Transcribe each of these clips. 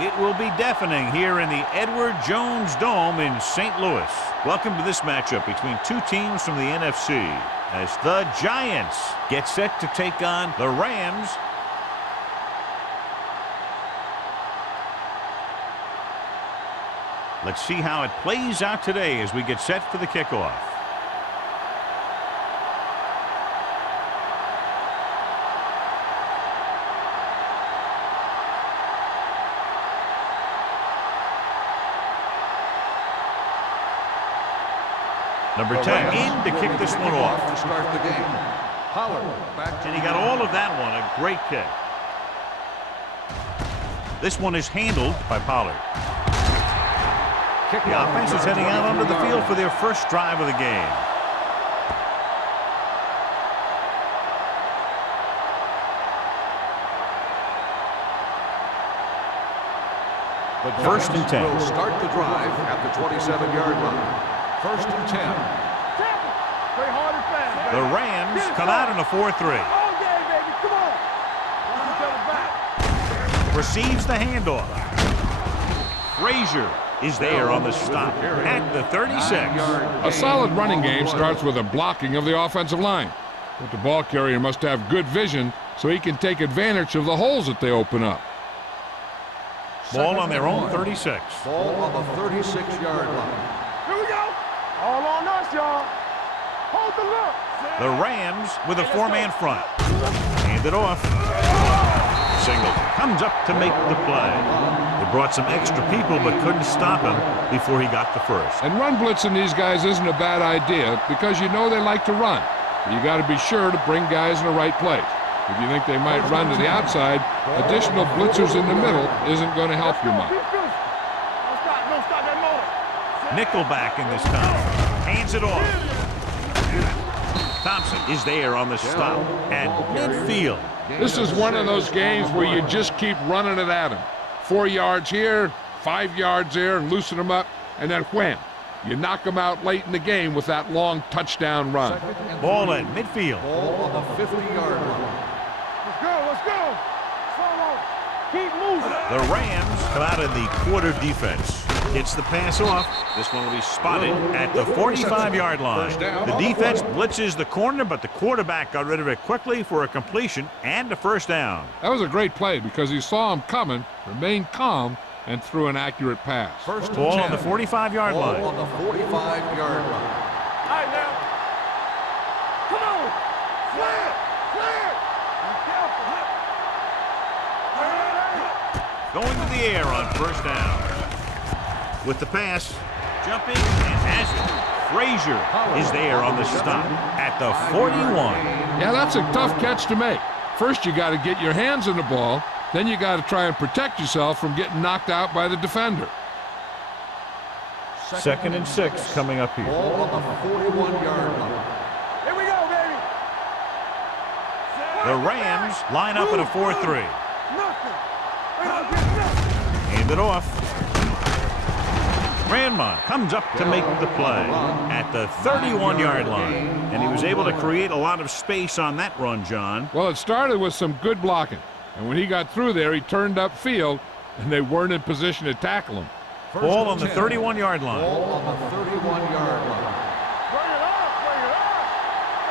It will be deafening here in the Edward Jones Dome in St. Louis. Welcome to this matchup between two teams from the NFC as the Giants get set to take on the Rams. Let's see how it plays out today as we get set for the kickoff. Number 10 in to kick this one off. To start the game. Pollard back. And he got all of that one. A great kick. This one is handled by Pollard. The offense is heading out onto the field for their first drive of the game. First and 10. Will start the drive at the 27-yard line. First and 10. The Rams come out in a 4-3. Receives the handoff. Frazier is there on the stop at the 36. A solid running game starts with a blocking of the offensive line. But the ball carrier must have good vision so he can take advantage of the holes that they open up. Ball on their own 36. Ball on the 36-yard line. Here we go. All on us, y'all. Hold the look. The Rams with a four-man front. Hand it off. Single comes up to make the play. They brought some extra people but couldn't stop him before he got the first. And run blitzing these guys isn't a bad idea because you know they like to run. But you got to be sure to bring guys in the right place. If you think they might run to the outside, additional blitzers in the middle isn't going to help you much. Nickelback in this time. Hands it off. Thompson is there on the stop at midfield. This is one of those games where you just keep running it at them. 4 yards here, 5 yards there, and loosen them up, and then wham. You knock them out late in the game with that long touchdown run. Ball at midfield. Ball on the 50-yard line. Let's go, let's go. Follow. Keep moving. The Rams come out in the quarter defense. Gets the pass off. This one will be spotted at the 45-yard line. The defense blitzes the corner, but the quarterback got rid of it quickly for a completion and a first down. That was a great play because he saw him coming, remained calm, and threw an accurate pass. First Ball on the 45-yard line. Ball on the 45-yard line. All right, now. Come on. Flare. Flare. Be careful. Going to the air on first down. With the pass, jumping and has it. Frazier is there on the stop at the 41. Yeah, that's a tough catch to make. First, you got to get your hands on the ball. Then you got to try and protect yourself from getting knocked out by the defender. Second and 6 coming up here. Ball on the 41-yard line. Here we go, baby. The Rams line up in a 4-3. Nothing. Hand it off. Grandma comes up to make the play at the 31-yard line. And he was able to create a lot of space on that run, John. Well, it started with some good blocking. And when he got through there, he turned upfield, and they weren't in position to tackle him. Ball on the 31-yard line. Ball on the 31-yard line. Bring it up, bring it up.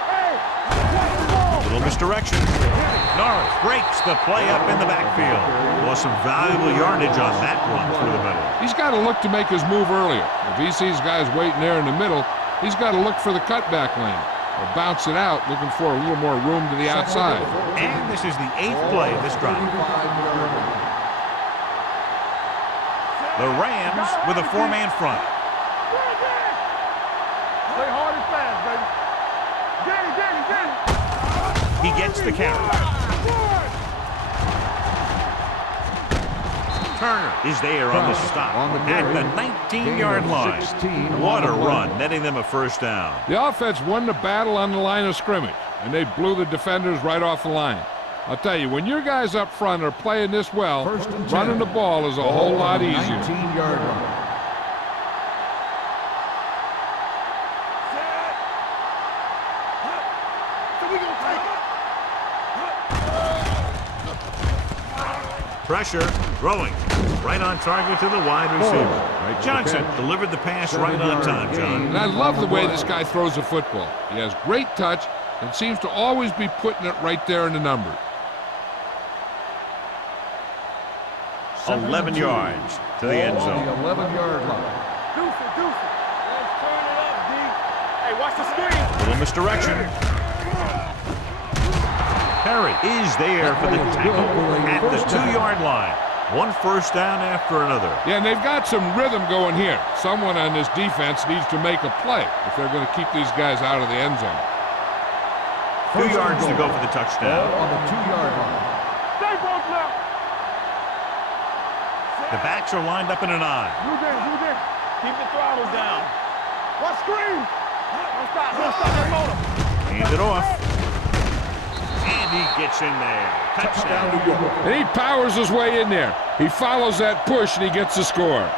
Hey, watch the ball. Little misdirection. Norris breaks the play up in the backfield. Lost some valuable yardage on that run through the middle. He's got to look to make his move earlier. If he sees guys waiting there in the middle, he's got to look for the cutback lane or bounce it out, looking for a little more room to the outside. And this is the 8th play of this drive. The Rams with a four-man front. Play hard and fast, baby. Danny. He gets the carry. Turner is there on the stop at the 19-yard line. What a run, netting them a first down. The offense won the battle on the line of scrimmage, and they blew the defenders right off the line. I'll tell you, when your guys up front are playing this well, running the ball is a whole lot easier. 19-yard line. Pressure, throwing, right on target to the wide receiver. Johnson delivered the pass right on time, John. And I love the way this guy throws a football. He has great touch and seems to always be putting it right there in the numbers. 11 yards to the end zone. 11-yard line. Deuce. Let's turn it up, D. Hey, watch the screen. Little misdirection. Perry is there for the tackle at the 2-yard line. One first down after another. Yeah, and they've got some rhythm going here. Someone on this defense needs to make a play if they're going to keep these guys out of the end zone. 2 yards to go for the touchdown. On the 2-yard line. Stay broke now. The backs are lined up in an eye. Move in. Keep the throttle down. Watch screen. Don't stop that motor. Hand it off. And he gets in there. Touchdown, New York. And he powers his way in there. He follows that push and he gets the score.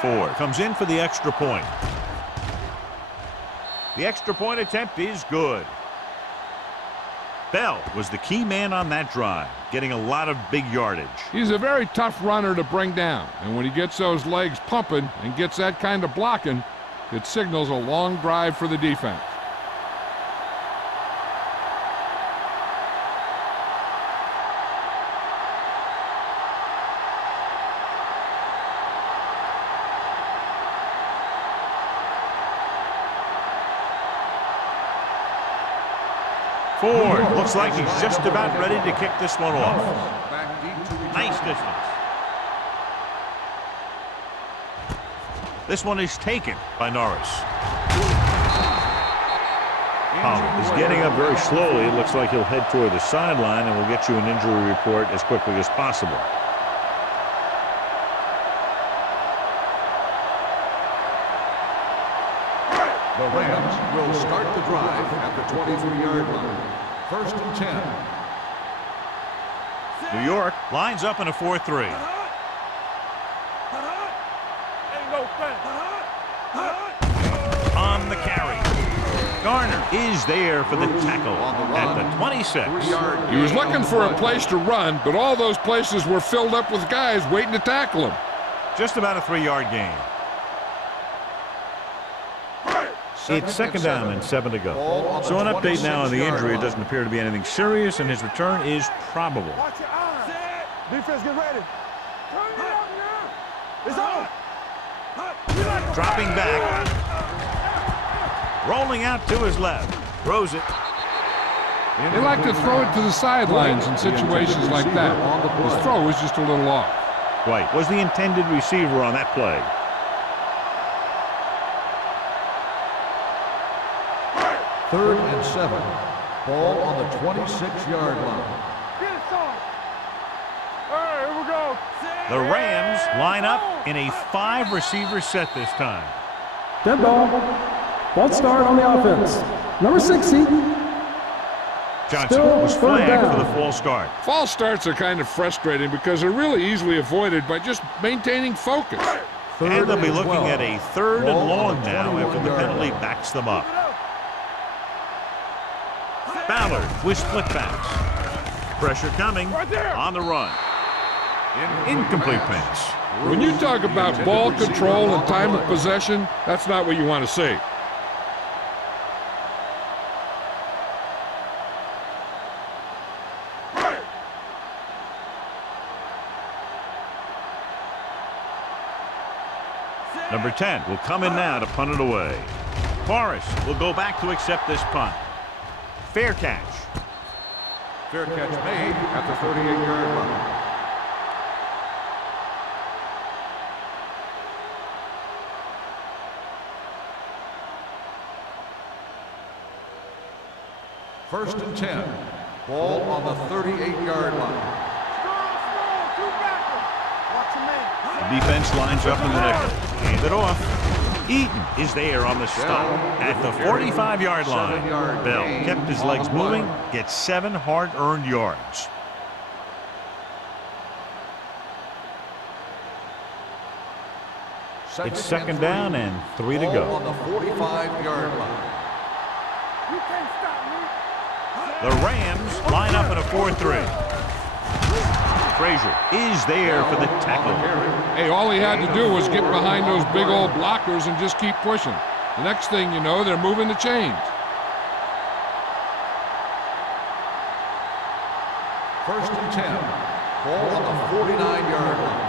Ford comes in for the extra point. The extra point attempt is good. Bell was the key man on that drive, getting a lot of big yardage. He's a very tough runner to bring down, and when he gets those legs pumping and gets that kind of blocking, it signals a long drive for the defense. Ford looks like he's just about ready to kick this one off. Nice distance. This one is taken by Norris. Is getting up very slowly. It looks like he'll head toward the sideline, and we'll get you an injury report as quickly as possible. The Rams will start the drive at the 23-yard line. 1st and 10. New York lines up in a 4-3. On the carry. Garner is there for the tackle at the 26. He was looking for a place to run, but all those places were filled up with guys waiting to tackle him. Just about a 3-yard gain. It's 2nd down and 7 to go. So an update now on the injury. It doesn't appear to be anything serious, and his return is probable. Watch your eyes. Defense, get ready. Turn it up now. It's on. Dropping back. Rolling out to his left. Throws it. They like to throw it to the sidelines in situations like that. His throw was just a little off. White was the intended receiver on that play. Third and 7. Ball on the 26-yard line. Get it, son. All right, here we go. The Rams line up in a 5-receiver set this time. Dead ball. False start on the offense. Number 60. Johnson was flagged for the false start. False starts are kind of frustrating because they're really easily avoided by just maintaining focus. And they'll be looking at a 3rd and long now after the penalty backs them up. Ballard with split backs. Pressure coming on the run. Incomplete pass. When you talk about ball control and time of possession, that's not what you want to see. Number 10 will come in now to punt it away. Forrest will go back to accept this punt. Fair catch. Fair catch made at the 38-yard line. First and 10. Ball on the 38-yard line. The defense lines up in the nickel. Hand it off. Eaton is there on the stop at the 45-yard line. Bell kept his legs moving, gets 7 hard-earned yards. It's second down and 3 to go. On the 45-yard line. You can't stop me. The Rams line up in a 4-3. Frazier is there for the tackle. Hey, all he had to do was get behind those big old blockers and just keep pushing. The next thing you know, they're moving the chains. First and 10. Ball on the 49-yard line.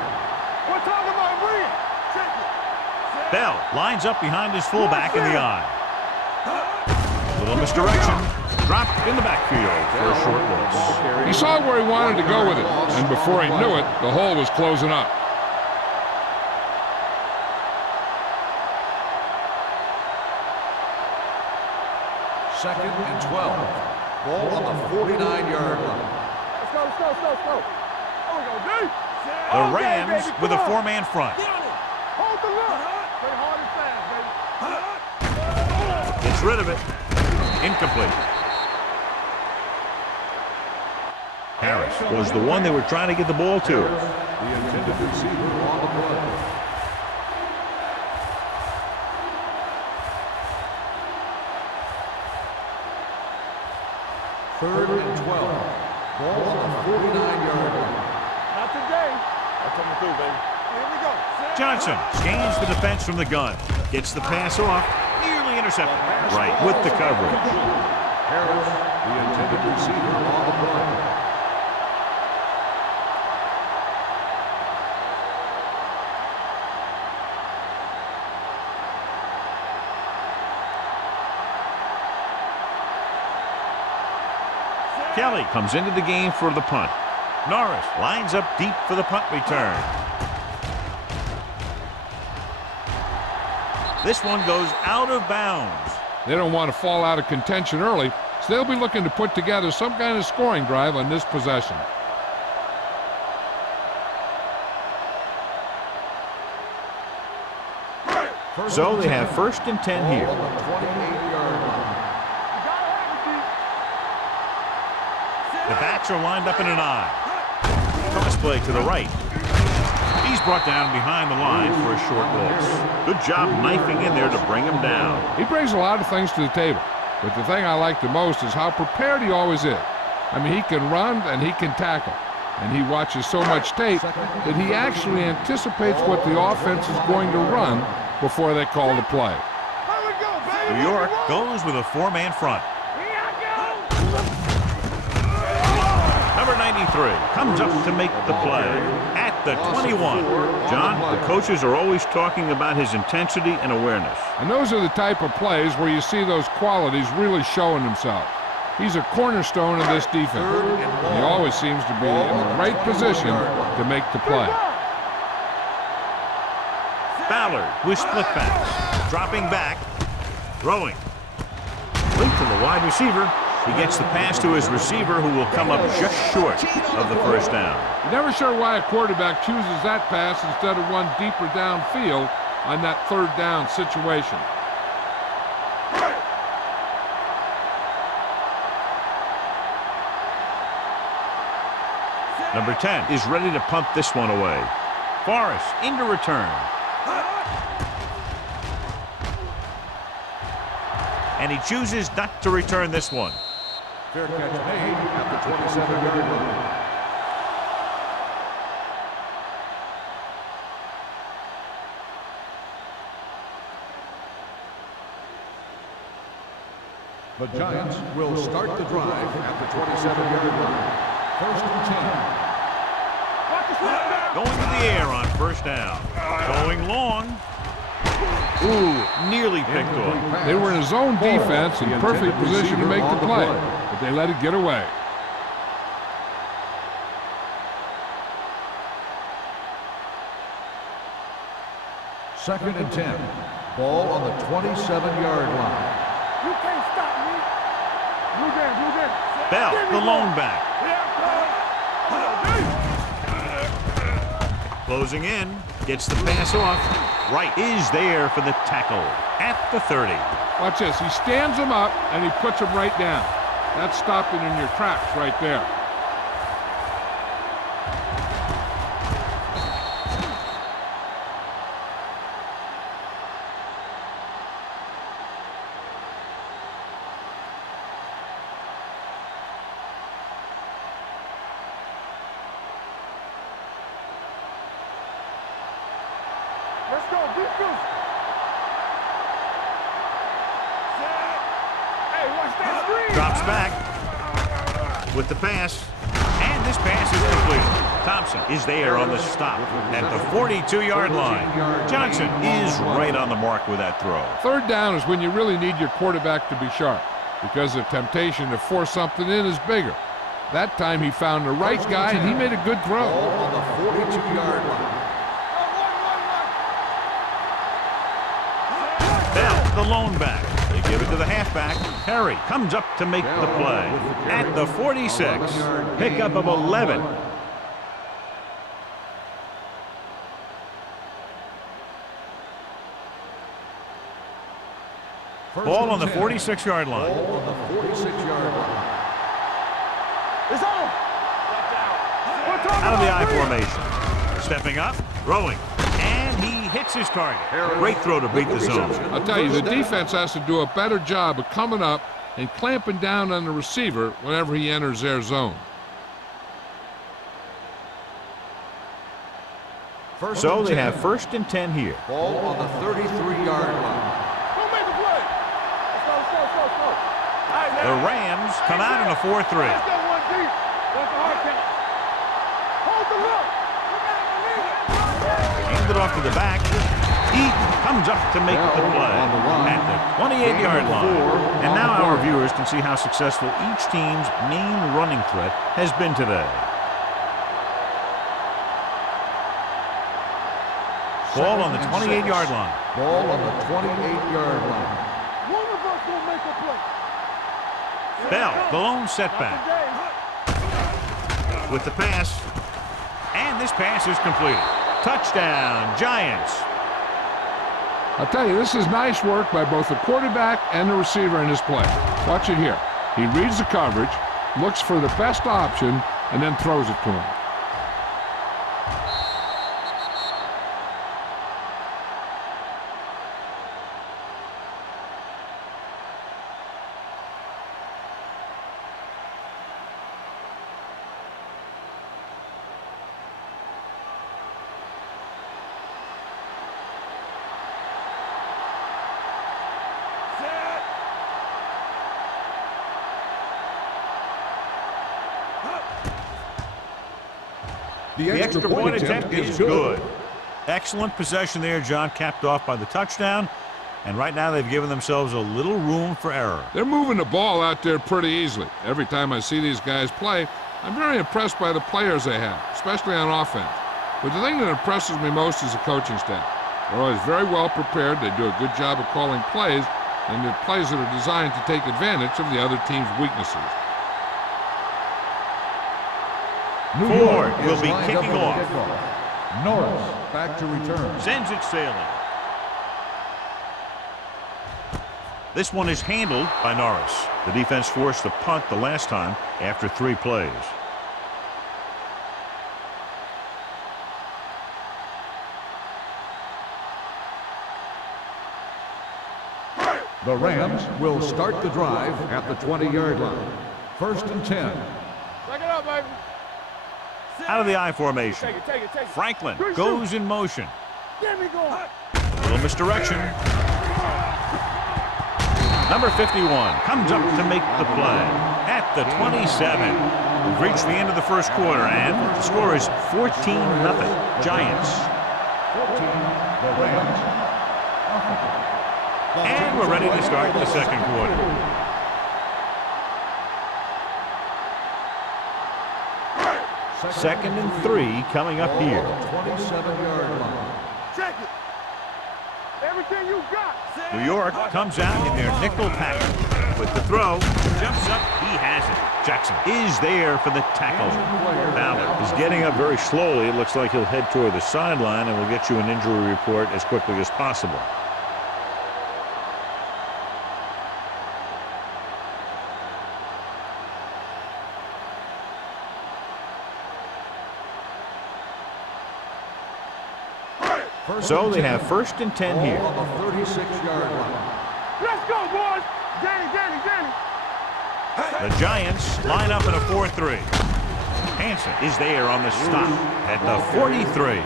We're talking about Reed. Check it. Bell lines up behind his fullback in the eye. Little misdirection. Dropped in the backfield for a short loss. He saw where he wanted to go with it, and before he knew it, the hole was closing up. Second and 12. Ball on the 49-yard line. Let's go, let's go, let's go, let's go. There we go, D. The Rams with a 4-man front. Hold the look. Play hard and fast, baby. Gets rid of it. Incomplete. Harris was the one they were trying to get the ball to. The intended receiver on the play. Third and 12. Ball on the 49-yard line. Not today. That's coming through, baby. Here we go. Johnson scans the defense from the gun. Gets the pass off. Nearly intercepted. Right with the coverage. Harris, the intended receiver on the play. Kelly comes into the game for the punt. Norris lines up deep for the punt return. This one goes out of bounds. They don't want to fall out of contention early, so they'll be looking to put together some kind of scoring drive on this possession. So they have first and 10 here. Ball on the 28-yard line. The backs are lined up in an I. Cross play to the right. He's brought down behind the line for a short loss. Good job knifing in there to bring him down. He brings a lot of things to the table, but the thing I like the most is how prepared he always is. I mean, he can run and he can tackle, and he watches so much tape that he actually anticipates what the offense is going to run before they call the play. Here we go, baby. New York goes with a 4-man front. Here I go. Number 93 comes up to make the play at the 21. John, the coaches are always talking about his intensity and awareness. And those are the type of plays where you see those qualities really showing himself. He's a cornerstone of this defense. And he always seems to be in the right position to make the play. Ballard with split backs. Dropping back. Throwing. Link to the wide receiver. He gets the pass to his receiver, who will come up just short of the first down. You're never sure why a quarterback chooses that pass instead of one deeper downfield on that third down situation. Number 10 is ready to punt this one away. Forrest into return. And he chooses not to return this one. Fair catch made at the 27-yard line. The Giants will start the drive at the 27-yard line. First and 10. Going to the air on first down. Going long. Ooh, nearly picked off. They were in a zone defense in perfect position to make the play, but they let it get away. Second and 10. Ball on the 27-yard line. You can't stop me. Blue game, blue game. Bell, the lone back. Closing in. Gets the pass off. Right is there for the tackle at the 30. Watch this. He stands him up, and he puts him right down. That's stopping in your tracks right there. Let's go, defense. Hey, watch that screen. Drops back with the pass. And this pass is completed. Thompson is there on the stop at the 42-yard line. Johnson is right on the mark with that throw. Third down is when you really need your quarterback to be sharp because the temptation to force something in is bigger. That time he found the right guy, and he made a good throw. Ball on the 42-yard line. Bell, the lone back. They give it to the halfback. Perry comes up to make the play. At the 46, pickup of 11. Ball on the 46-yard line. Ball on the 46-yard line. It's on. Out of the I formation. Stepping up, throwing, and he hits his target. Great throw to beat the zone. I'll tell you, the defense has to do a better job of coming up and clamping down on the receiver whenever he enters their zone. So they have 1st and 10 here. Ball on the 33-yard line. Who made the play? Let's go. All right, The now. Rams come out in a 4-3. Let's go one deep. That's the hard count. Hold the look. Hands it off to the back. He comes up to make the play at the 28-yard line. And now our viewers can see how successful each team's main running threat has been today. Ball on the 28-yard line. Ball on the 28-yard line. One of us will make a play. Bell, the lone setback. With the pass. And this pass is completed. Touchdown, Giants. I'll tell you, this is nice work by both the quarterback and the receiver in this play. Watch it here. He reads the coverage, looks for the best option, and then throws it to him. The extra point attempt is good. Excellent possession there, John, capped off by the touchdown. And right now they've given themselves a little room for error. They're moving the ball out there pretty easily. Every time I see these guys play, I'm very impressed by the players they have, especially on offense. But the thing that impresses me most is the coaching staff. They're always very well prepared. They do a good job of calling plays, and they're plays that are designed to take advantage of the other team's weaknesses. Ford will be kicking off. Norris back to return. Sends it sailing. This one is handled by Norris. The defense forced a punt the last time after 3 plays. The Rams will start the drive at the 20-yard line. 1st and 10. Check it out, baby. Out of the I formation. Take it. Franklin goes in motion. Get me going. Little misdirection. Number 51 comes up to make the play at the 27. We've reached the end of the first quarter, and the score is 14-0. Giants. 14, the Rams. And we're ready to start the second quarter. Second and 3 coming up here. 27-yard line. Check it. Everything you got. New York comes out in their nickel pattern. With the throw, jumps up, he has it. Jackson is there for the tackle. Ballard is getting up very slowly. It looks like he'll head toward the sideline, and we'll get you an injury report as quickly as possible. So they have 1st and 10 here. On the 36-yard line. Let's go, boys. Danny. The Giants line up in a 4-3. Hansen is there on the stop at the 43.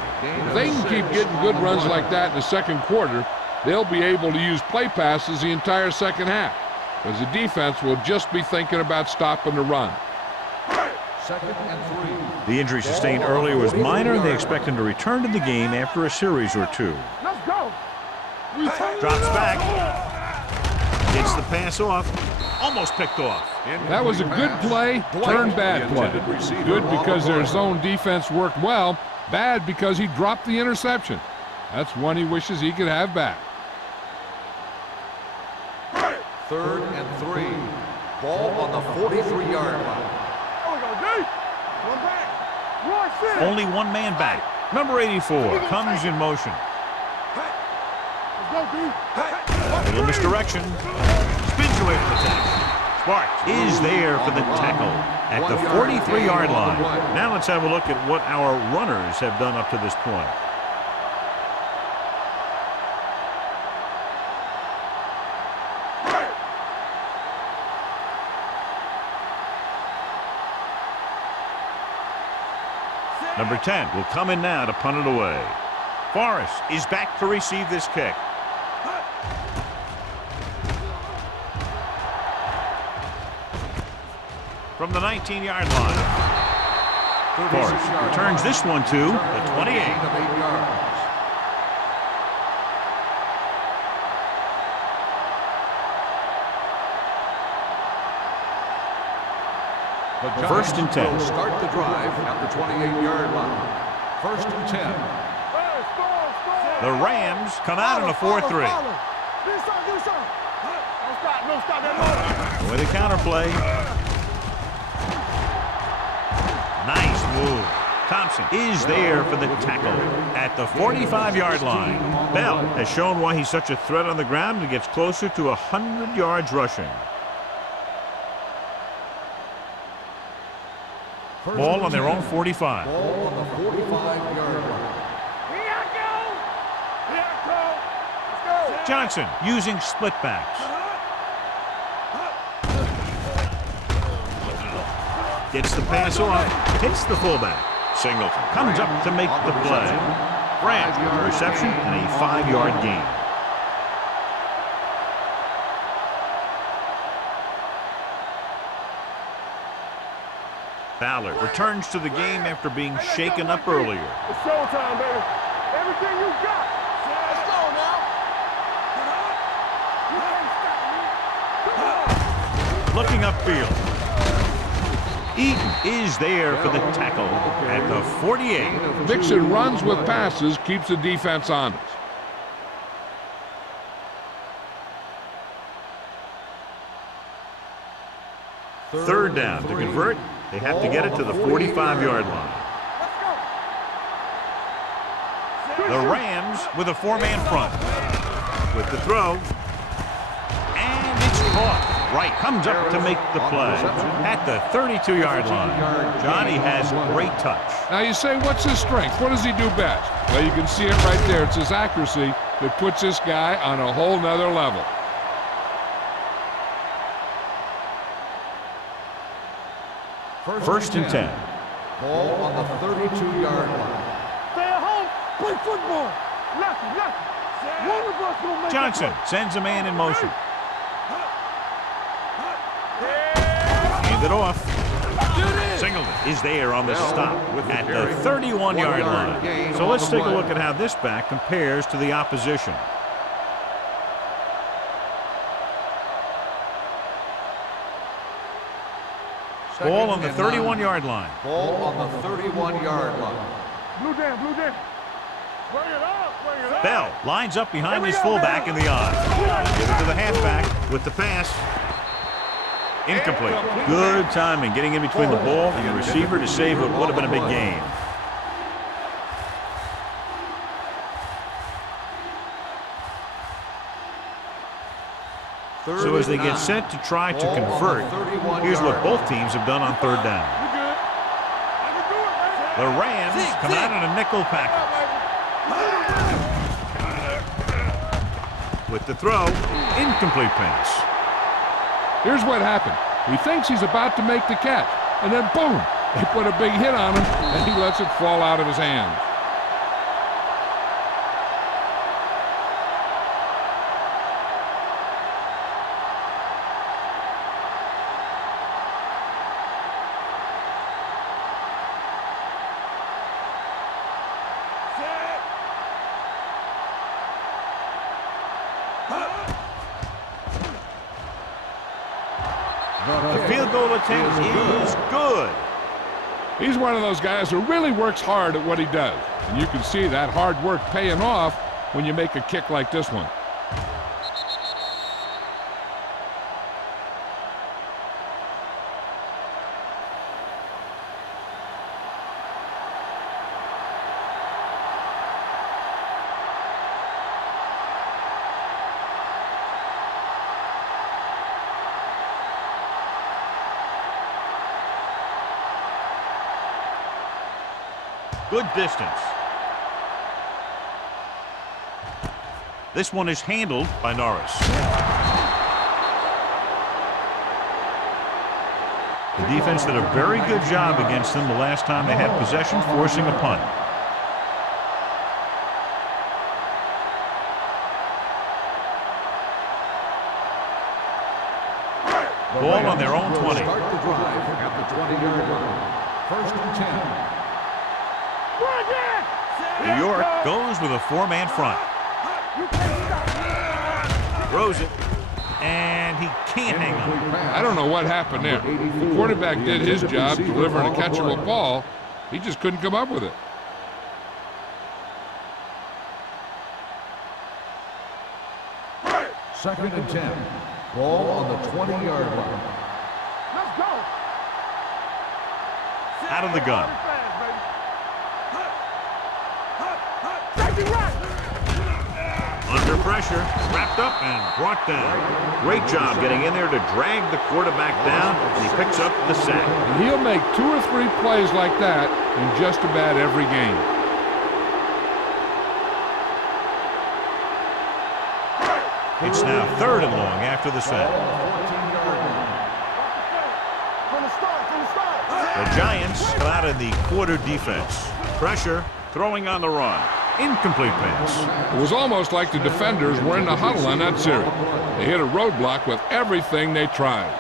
If they can keep getting good runs like that in the second quarter, they'll be able to use play passes the entire second half, because the defense will just be thinking about stopping the run. 2nd and 3. The injury sustained earlier was minor, and they expect him to return to the game after a series or two. Let's go. Drops back. Gets the pass off. Almost picked off. That was a good play, turned bad play. Good because their zone defense worked well, bad because he dropped the interception. That's one he wishes he could have back. 3rd and 3. Ball on the 43-yard line. One back. One set. Only one man back. Number 84 comes in motion. Let's go, D. A little misdirection. Spins away from the tackle. Sparks is there for the tackle at the 43-yard line. Now let's have a look at what our runners have done up to this point. Number 10 will come in now to punt it away. Forrest is back to receive this kick. From the 19-yard line. Forrest returns this one to the 28. First and 10. Start the drive at the 28-yard line. 1st and 10. The Rams come out in a 4-3. Do something. Don't stop that move. With a counterplay. Nice move. Thompson is there for the tackle at the 45-yard line. Bell has shown why he's such a threat on the ground and gets closer to 100 yards rushing. Ball on their own 45. Ball on the 45-yard line. Here I go. Let's go. Johnson using split backs. Gets the pass off. Hits the fullback. Singleton comes up to make the play. Grant with the reception and a 5-yard gain. Ballard returns to the game after being shaken up earlier. It's showtime, baby. Everything you got. Let's go now. Looking upfield. Eaton is there for the tackle at the 48. Mixon runs with passes, keeps the defense honest. Third down. To convert, they have to get it to the 45-yard line. The Rams with a 4-man front. With the throw. And it's caught. Wright comes up to make the play at the 32-yard line. Johnny has great touch. Now you say, what's his strength? What does he do best? Well, you can see it right there. It's his accuracy that puts this guy on a whole nother level. First and 10. Ball on the 32-yard line. Stay at home. Play football. Lucky. One of us will make Johnson sends a man in motion. Hand it off. Singleton is there on the stop at the 31-yard line. So let's take a look at how this back compares to the opposition. Ball on the 31-yard line. Ball on the 31-yard line. Blue down. Bring it up. Bell lines up behind his fullback in the I. Give it to the halfback with the pass. Incomplete. Good timing, getting in between the ball and the receiver to save what would have been a big game. So as they get set to try to convert, here's what both teams have done on third down. The Rams come out in a nickel package. With the throw, incomplete pass. Here's what happened. He thinks he's about to make the catch, and then boom, they put a big hit on him, and he lets it fall out of his hands. The field goal attempt is good. He's one of those guys who really works hard at what he does. And you can see that hard work paying off when you make a kick like this one. Good distance. This one is handled by Norris. The defense did a very good job against them the last time they had possession, forcing a punt. Ball on their own 20. Start the drive at the 20-yard line. First and 10. New York goes with a four-man front. Throws it, and he can't hang on. I don't know what happened there. The quarterback did his job delivering a catchable ball. He just couldn't come up with it. Second and 10. Ball on the 20-yard line. Let's go. Out of the gun. Under pressure, wrapped up and brought down. Great job getting in there to drag the quarterback down, and he picks up the sack. And he'll make 2 or 3 plays like that in just about every game. It's now 3rd and long after the sack. The Giants come out in the quarter defense. Pressure, throwing on the run. Incomplete pass. It was almost like the defenders were in the huddle on that series. They hit a roadblock with everything they tried.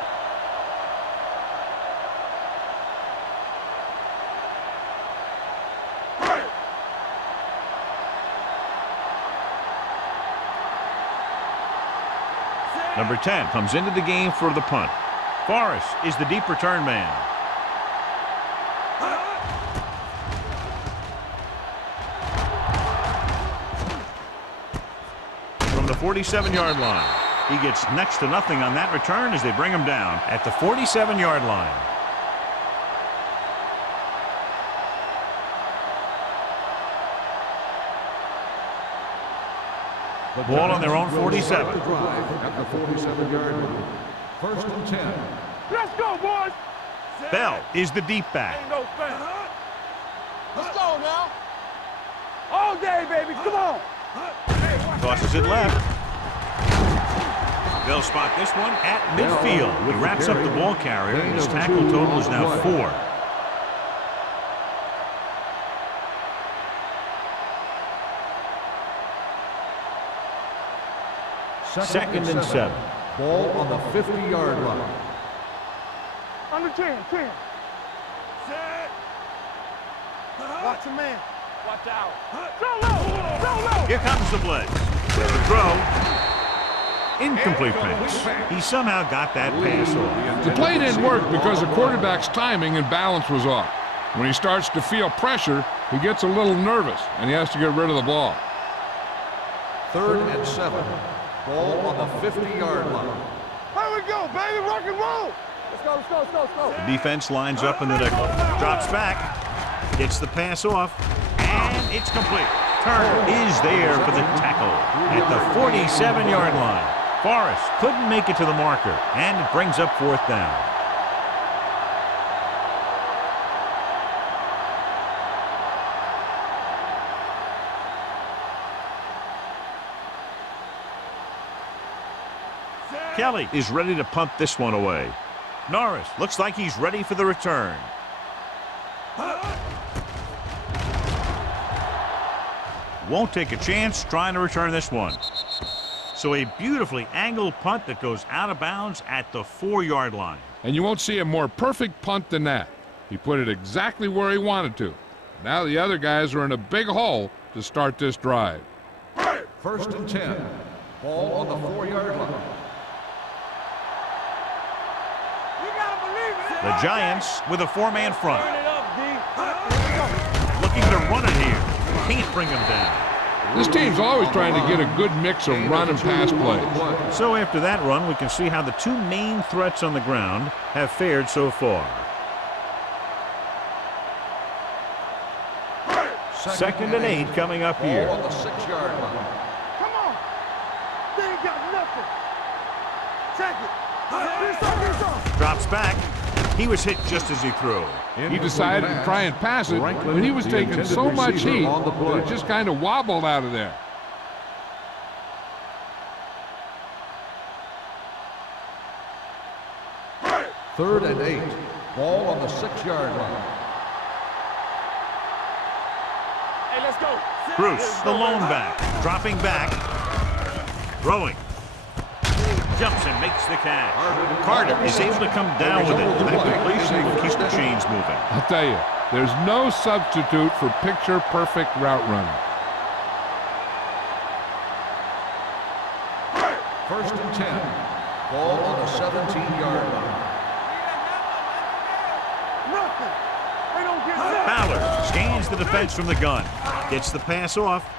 Number 10 comes into the game for the punt. Forrest is the deep return man. From the 47-yard line. He gets next to nothing on that return as they bring him down at the 47-yard line. Ball on their own 47. At the 47-yard line. First and 10. Let's go, boys. Bell is the deep back. Ain't no fan. Let's go now. All day, baby. Come on. Tosses it left. They'll spot this one at midfield. He wraps up the ball carrier, and his tackle total is now 4. Second and 7. Ball on the 50-yard line. Under 10. Set. Watch a man. Watch out. Go low. Here comes the blitz. With the throw. Incomplete pass. He somehow got that pass off. The play didn't work because the quarterback's timing and balance was off. When he starts to feel pressure, he gets a little nervous, and he has to get rid of the ball. 3rd and 7. Ball on the 50-yard line. Here we go, baby. Rock and roll. Let's go, let's go, let's go, let's go. The defense lines up in the nickel. Drops back. Gets the pass off. And it's complete. Turner is there for the tackle at the 47-yard line. Forrest couldn't make it to the marker, and it brings up 4th down. Kelly is ready to punt this one away. Norris looks like he's ready for the return. Won't take a chance trying to return this one. So a beautifully angled punt that goes out of bounds at the 4-yard line. And you won't see a more perfect punt than that. He put it exactly where he wanted to. Now the other guys are in a big hole to start this drive. 1st and 10. Ball on the 4-yard line. The Giants with a 4-man front. Turn it up, D. Looking to run it here. Can't bring him down. This team's always trying to get a good mix of run and pass plays. So after that run, we can see how the 2 main threats on the ground have fared so far. 2nd and 8 coming up here. Ball on the 6-yard line. Come on. They ain't got nothing. Check it. Drops back. He was hit just as he threw. He decided to try and pass it, but he was taking so much heat that it just kind of wobbled out of there. 3rd and 8. Ball on the 6-yard line. Hey, let's go. Bruce, the lone back, dropping back, throwing. Jumps and makes the catch. Carter is able to come down with it. That completion will keep the chains moving. I'll tell you, there's no substitute for picture-perfect route running. 1st and 10. Ball on the 17-yard line. Nothing. They don't get that. Fowler scans the defense from the gun. Gets the pass off.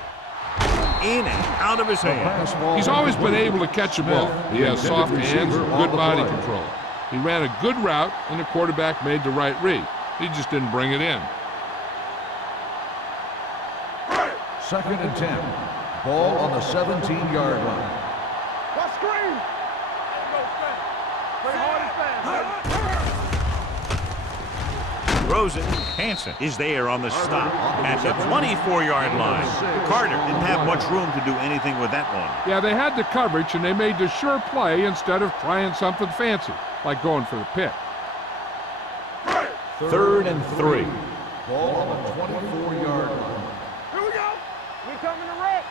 In and out of his hand. He's always been able to catch a ball. He has soft hands and good body control. He ran a good route, and the quarterback made the right read. He just didn't bring it in. 2nd and 10. Ball on the 17-yard line. What screen? Play hard and fast. Rosen, Hansen is there on the stop at the 24-yard line. Carter didn't have much room to do anything with that one. Yeah, they had the coverage, and they made the sure play instead of trying something fancy, like going for the pick. 3rd and 3. Ball on the 24-yard line. Here we go. We coming to wreck.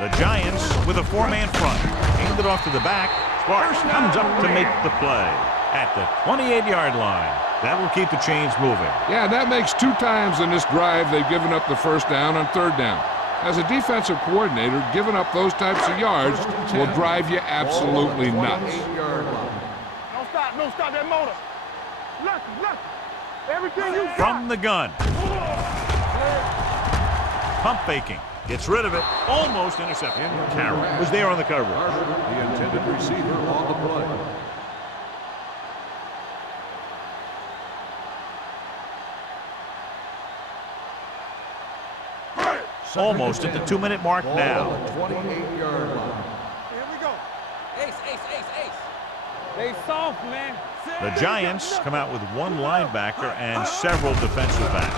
The Giants with a 4-man front. Handed off to the back. Sparks comes up to make the play at the 28-yard line. That will keep the chains moving. Yeah, that makes 2 times in this drive they've given up the 1st down on 3rd down. As a defensive coordinator, giving up those types of yards will drive you absolutely nuts. Don't stop that motor. Look. Everything you got. From the gun. Pump faking. Gets rid of it. Almost intercepted. Carroll was there on the coverage. The intended receiver on the play. Almost at the 2-minute mark now. 28-yard line. Here we go. Ace. They soft, man. The Giants come out with 1 linebacker and several defensive backs.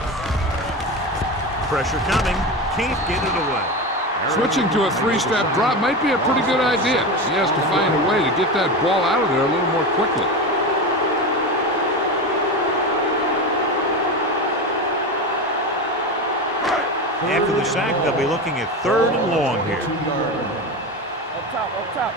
Pressure coming. Can't get it away. Switching to a 3-step drop might be a pretty good idea. He has to find a way to get that ball out of there a little more quickly. After the sack, they'll be looking at 3rd and long here. Up top.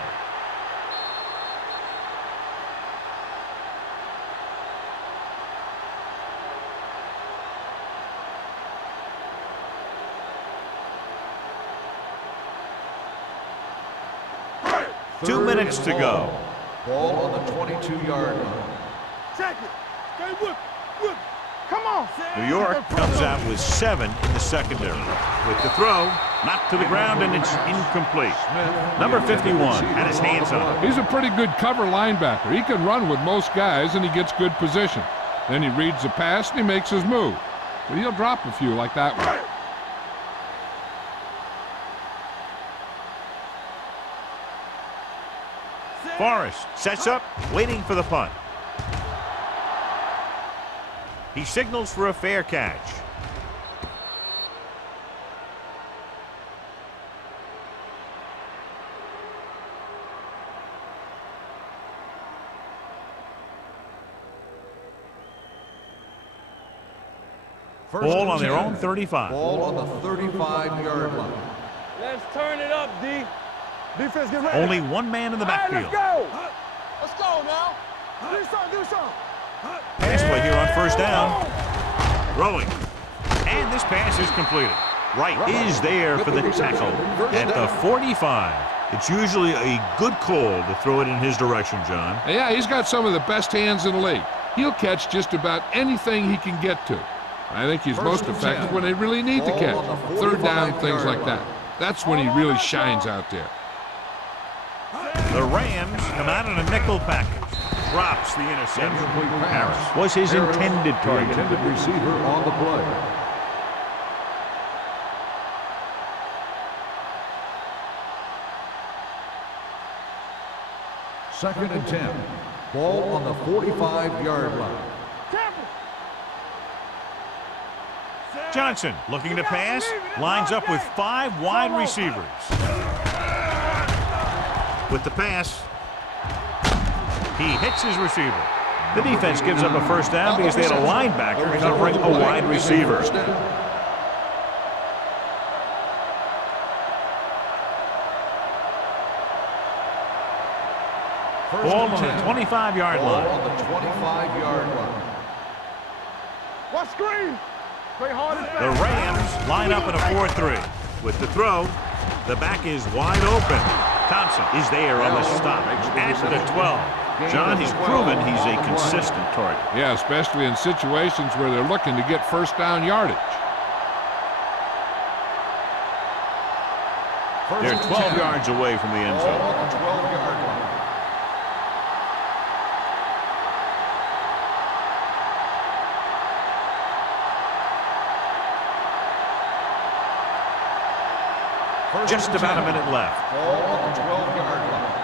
Two minutes to go. Ball on the 22-yard line. Check it. Stay with. Come on. New York comes out with 7 in the secondary. With the throw, knocked to the ground, and it's incomplete. Number 51 had his hands on it. He's a pretty good cover linebacker. He can run with most guys, and he gets good position. Then he reads the pass, and he makes his move. But he'll drop a few like that one. Forrest sets up, waiting for the punt. He signals for a fair catch. Ball on their own 35. Ball on the 35-yard line. Let's turn it up, D. Defense, get ready. Only one man in the backfield. Let's go. Let's go now. Do something, do something. Pass play here on first down. Throwing. And this pass is completed. Wright is there for the tackle at the 45. It's usually a good call to throw it in his direction, John. Yeah, he's got some of the best hands in the league. He'll catch just about anything he can get to. I think he's most effective when they really need to catch. Third down, things like that. That's when he really shines out there. The Rams come out in a nickel package. Drops the interception. Harris was his intended target. Intended receiver on the play. Second and 10. Ball on the 45-yard line. Johnson looking to pass, lines up with 5 wide receivers. With the pass, he hits his receiver. The defense gives up a first down because they had a linebacker covering a wide receiver. Ball on the 25-yard line. On the 25-yard line. What screen? Play hard and fast. The Rams line up in a 4-3. With the throw, the back is wide open. Thompson is there on the stop at the 12. John, he's proven he's a consistent target. Yeah, especially in situations where they're looking to get first down yardage. They're 12 yards away from the end zone. On the 12-yard line. Just about a minute left. Ball on the 12-yard line.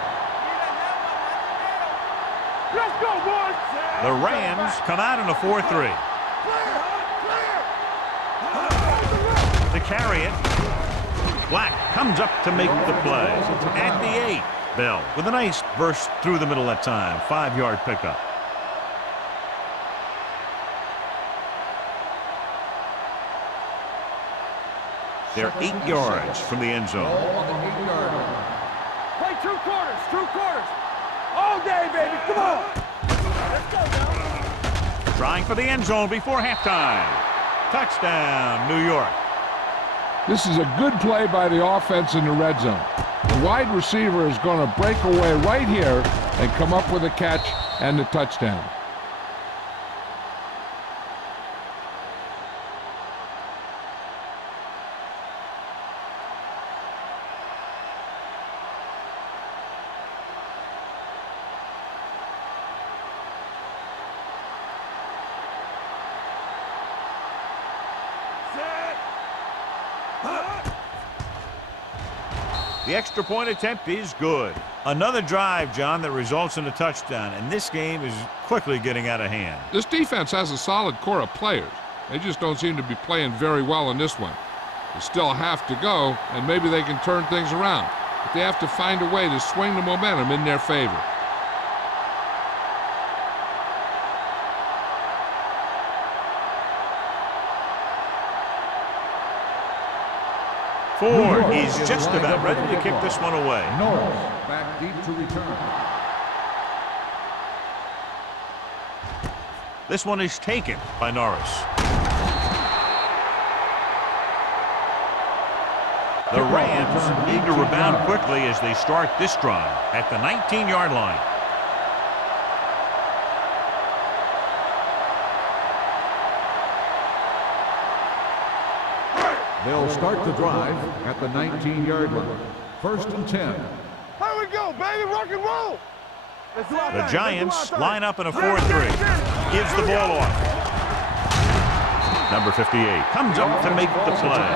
Let's go, boys. The Rams come out in a 4-3. To carry it, Black comes up to make the play. At the 8, Bell with a nice burst through the middle that time. 5-yard pickup. They're 8 yards from the end zone. Ball on the 8-yard line. Play 2 quarters, 2 quarters. All day, baby. Come on. Let's go, now. Trying for the end zone before halftime. Touchdown, New York. This is a good play by the offense in the red zone. The wide receiver is going to break away right here and come up with a catch and the touchdown. The extra point attempt is good. Another drive, John, that results in a touchdown, and this game is quickly getting out of hand. This defense has a solid core of players. They just don't seem to be playing very well in this one. They still have to go, and maybe they can turn things around. But they have to find a way to swing the momentum in their favor. Ford is just about ready to kick this one away. Norris back deep to return. This one is taken by Norris. The Rams need to rebound quickly as they start this drive at the 19-yard line. They'll start the drive at the 19-yard line. First and 10. Here we go, baby. Rock and roll. The Giants line up in a 4-3. Gives the ball off. Number 58 comes up to make the play.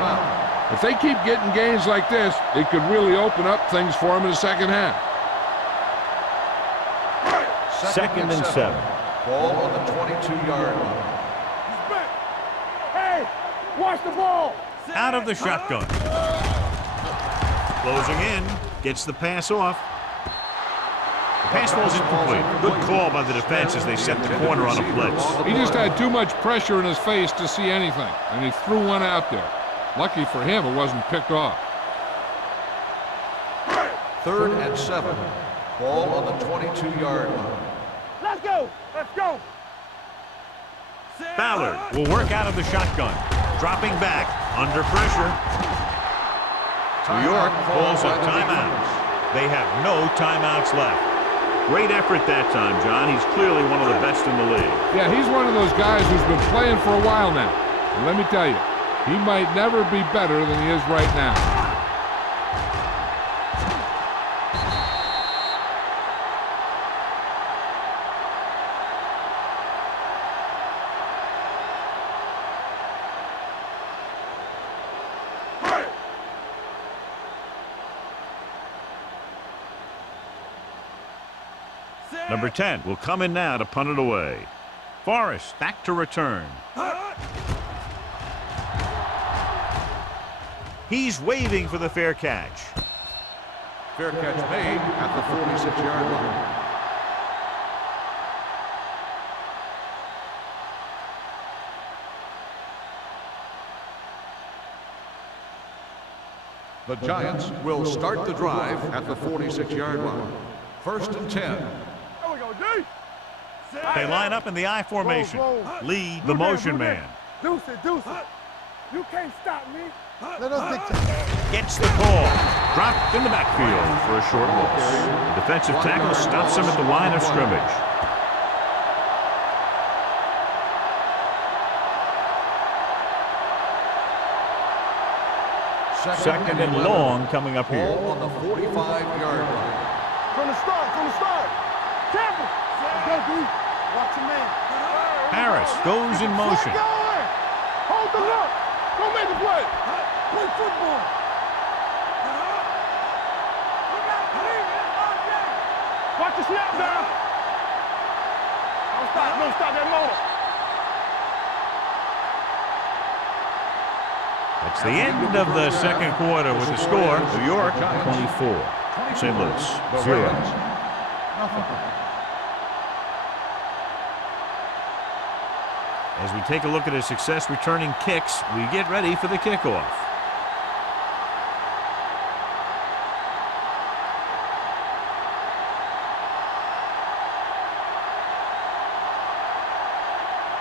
If they keep getting gains like this, it could really open up things for them in the second half. Second and 7. Ball on the 22-yard line. Hey, watch the ball. Out of the shotgun. Closing in. Gets the pass off. The pass ball's incomplete. Good call by the defense as they set the corner on a blitz. He just had too much pressure in his face to see anything, and he threw one out there. Lucky for him, it wasn't picked off. Third and 7. Ball on the 22-yard line. Let's go. Let's go. Ballard will work out of the shotgun. Dropping back under pressure. New York calls a timeout. They have no timeouts left. Great effort that time, John. He's clearly one of the best in the league. Yeah, he's one of those guys who's been playing for a while now. And let me tell you, he might never be better than he is right now. Number 10 will come in now to punt it away. Forrest back to return. He's waving for the fair catch. Fair catch made at the 46-yard line. The Giants will start the drive at the 46-yard line. First and 10. There we go, D. They line up in the I formation. Lee, the motion man. Deuce it. You can't stop me. Let us dictate. Gets the call. Dropped in the backfield for a short loss. The defensive tackle stops him at the line of scrimmage. Second and long coming up here. Ball on the 45-yard line. From the start. Careful. Let's go, D. Watch your man. Harris goes in motion. Keep going. Hold the look. Don't make the play. Play football. Watch the snap down. Don't stop that motor. That's the end of the second quarter with the score. New York 24. St. Louis 0. As we take a look at his success returning kicks, we get ready for the kickoff.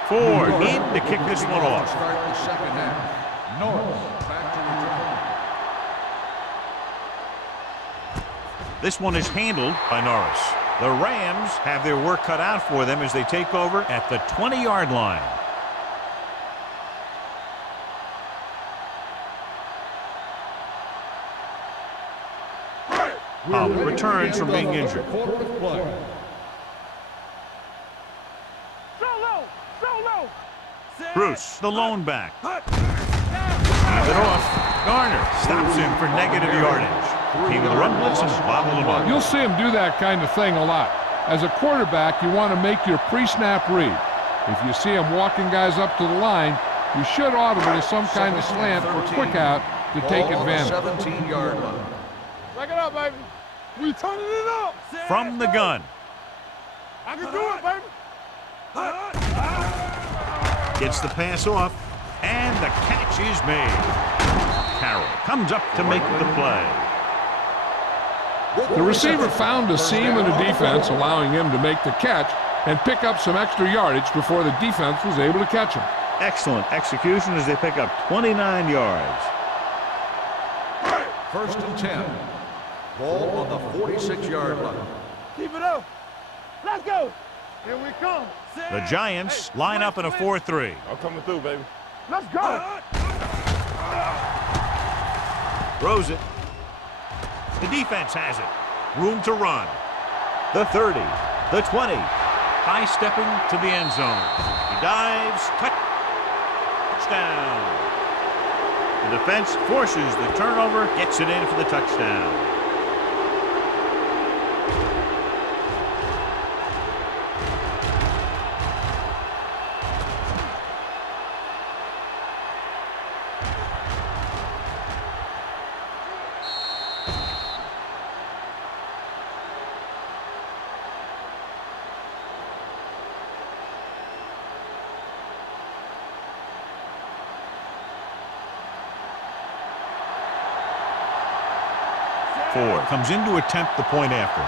Ford in to kick this one off. Start the second half. North back to return. This one is handled by Norris. The Rams have their work cut out for them as they take over at the 20-yard line. Hub returns from being injured. Bruce, the lone back. Hands it off. Garner stops him for negative yardage. Came with a run blitz and bobbled him up. You'll see him do that kind of thing a lot. As a quarterback, you want to make your pre-snap read. If you see him walking guys up to the line, you should audible to some kind of slant or quick out to take advantage. 17-yard line. Back it up, baby. We turning it up. From the gun. I can do it, baby. Gets the pass off, and the catch is made. Carroll comes up to make the play. The receiver found a seam in the defense, allowing him to make the catch and pick up some extra yardage before the defense was able to catch him. Excellent execution as they pick up 29 yards. First and 10. Ball on the 46-yard line. Keep it up. Let's go. Here we come. The Giants line up in a 4-3. I'm coming through, baby. Let's go. Throws it. The defense has it. Room to run. The 30, the 20. High stepping to the end zone. He dives. Touchdown. The defense forces the turnover, gets it in for the touchdown. Comes in to attempt the point after.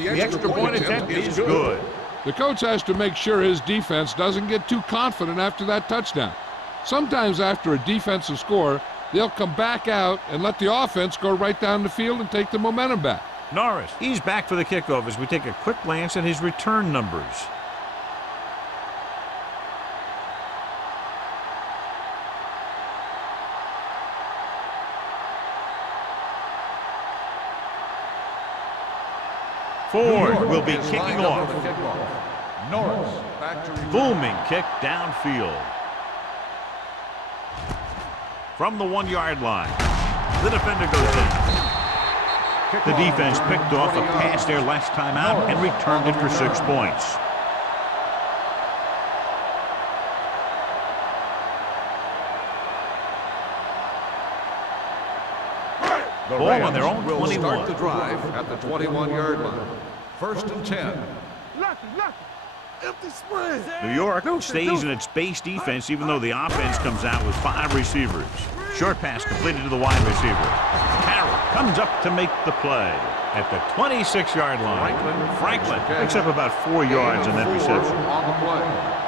The extra point attempt is good. The coach has to make sure his defense doesn't get too confident after that touchdown. Sometimes after a defensive score, they'll come back out and let the offense go right down the field and take the momentum back. Norris, he's back for the kickoff as we take a quick glance at his return numbers. Ford will be kicking off. Norris back to Booming kick downfield. From the 1-yard line. The defender goes in. The defense picked off a pass there last time out and returned it for 6 points. The Ball Rams on their own will 21. start the drive at the 21-yard line. First and 10. Empty spread. New York stays in its base defense even though the offense comes out with 5 receivers. Short pass completed to the wide receiver. Carroll comes up to make the play at the 26-yard line. Franklin picks up about 4 yards on that reception. On the play.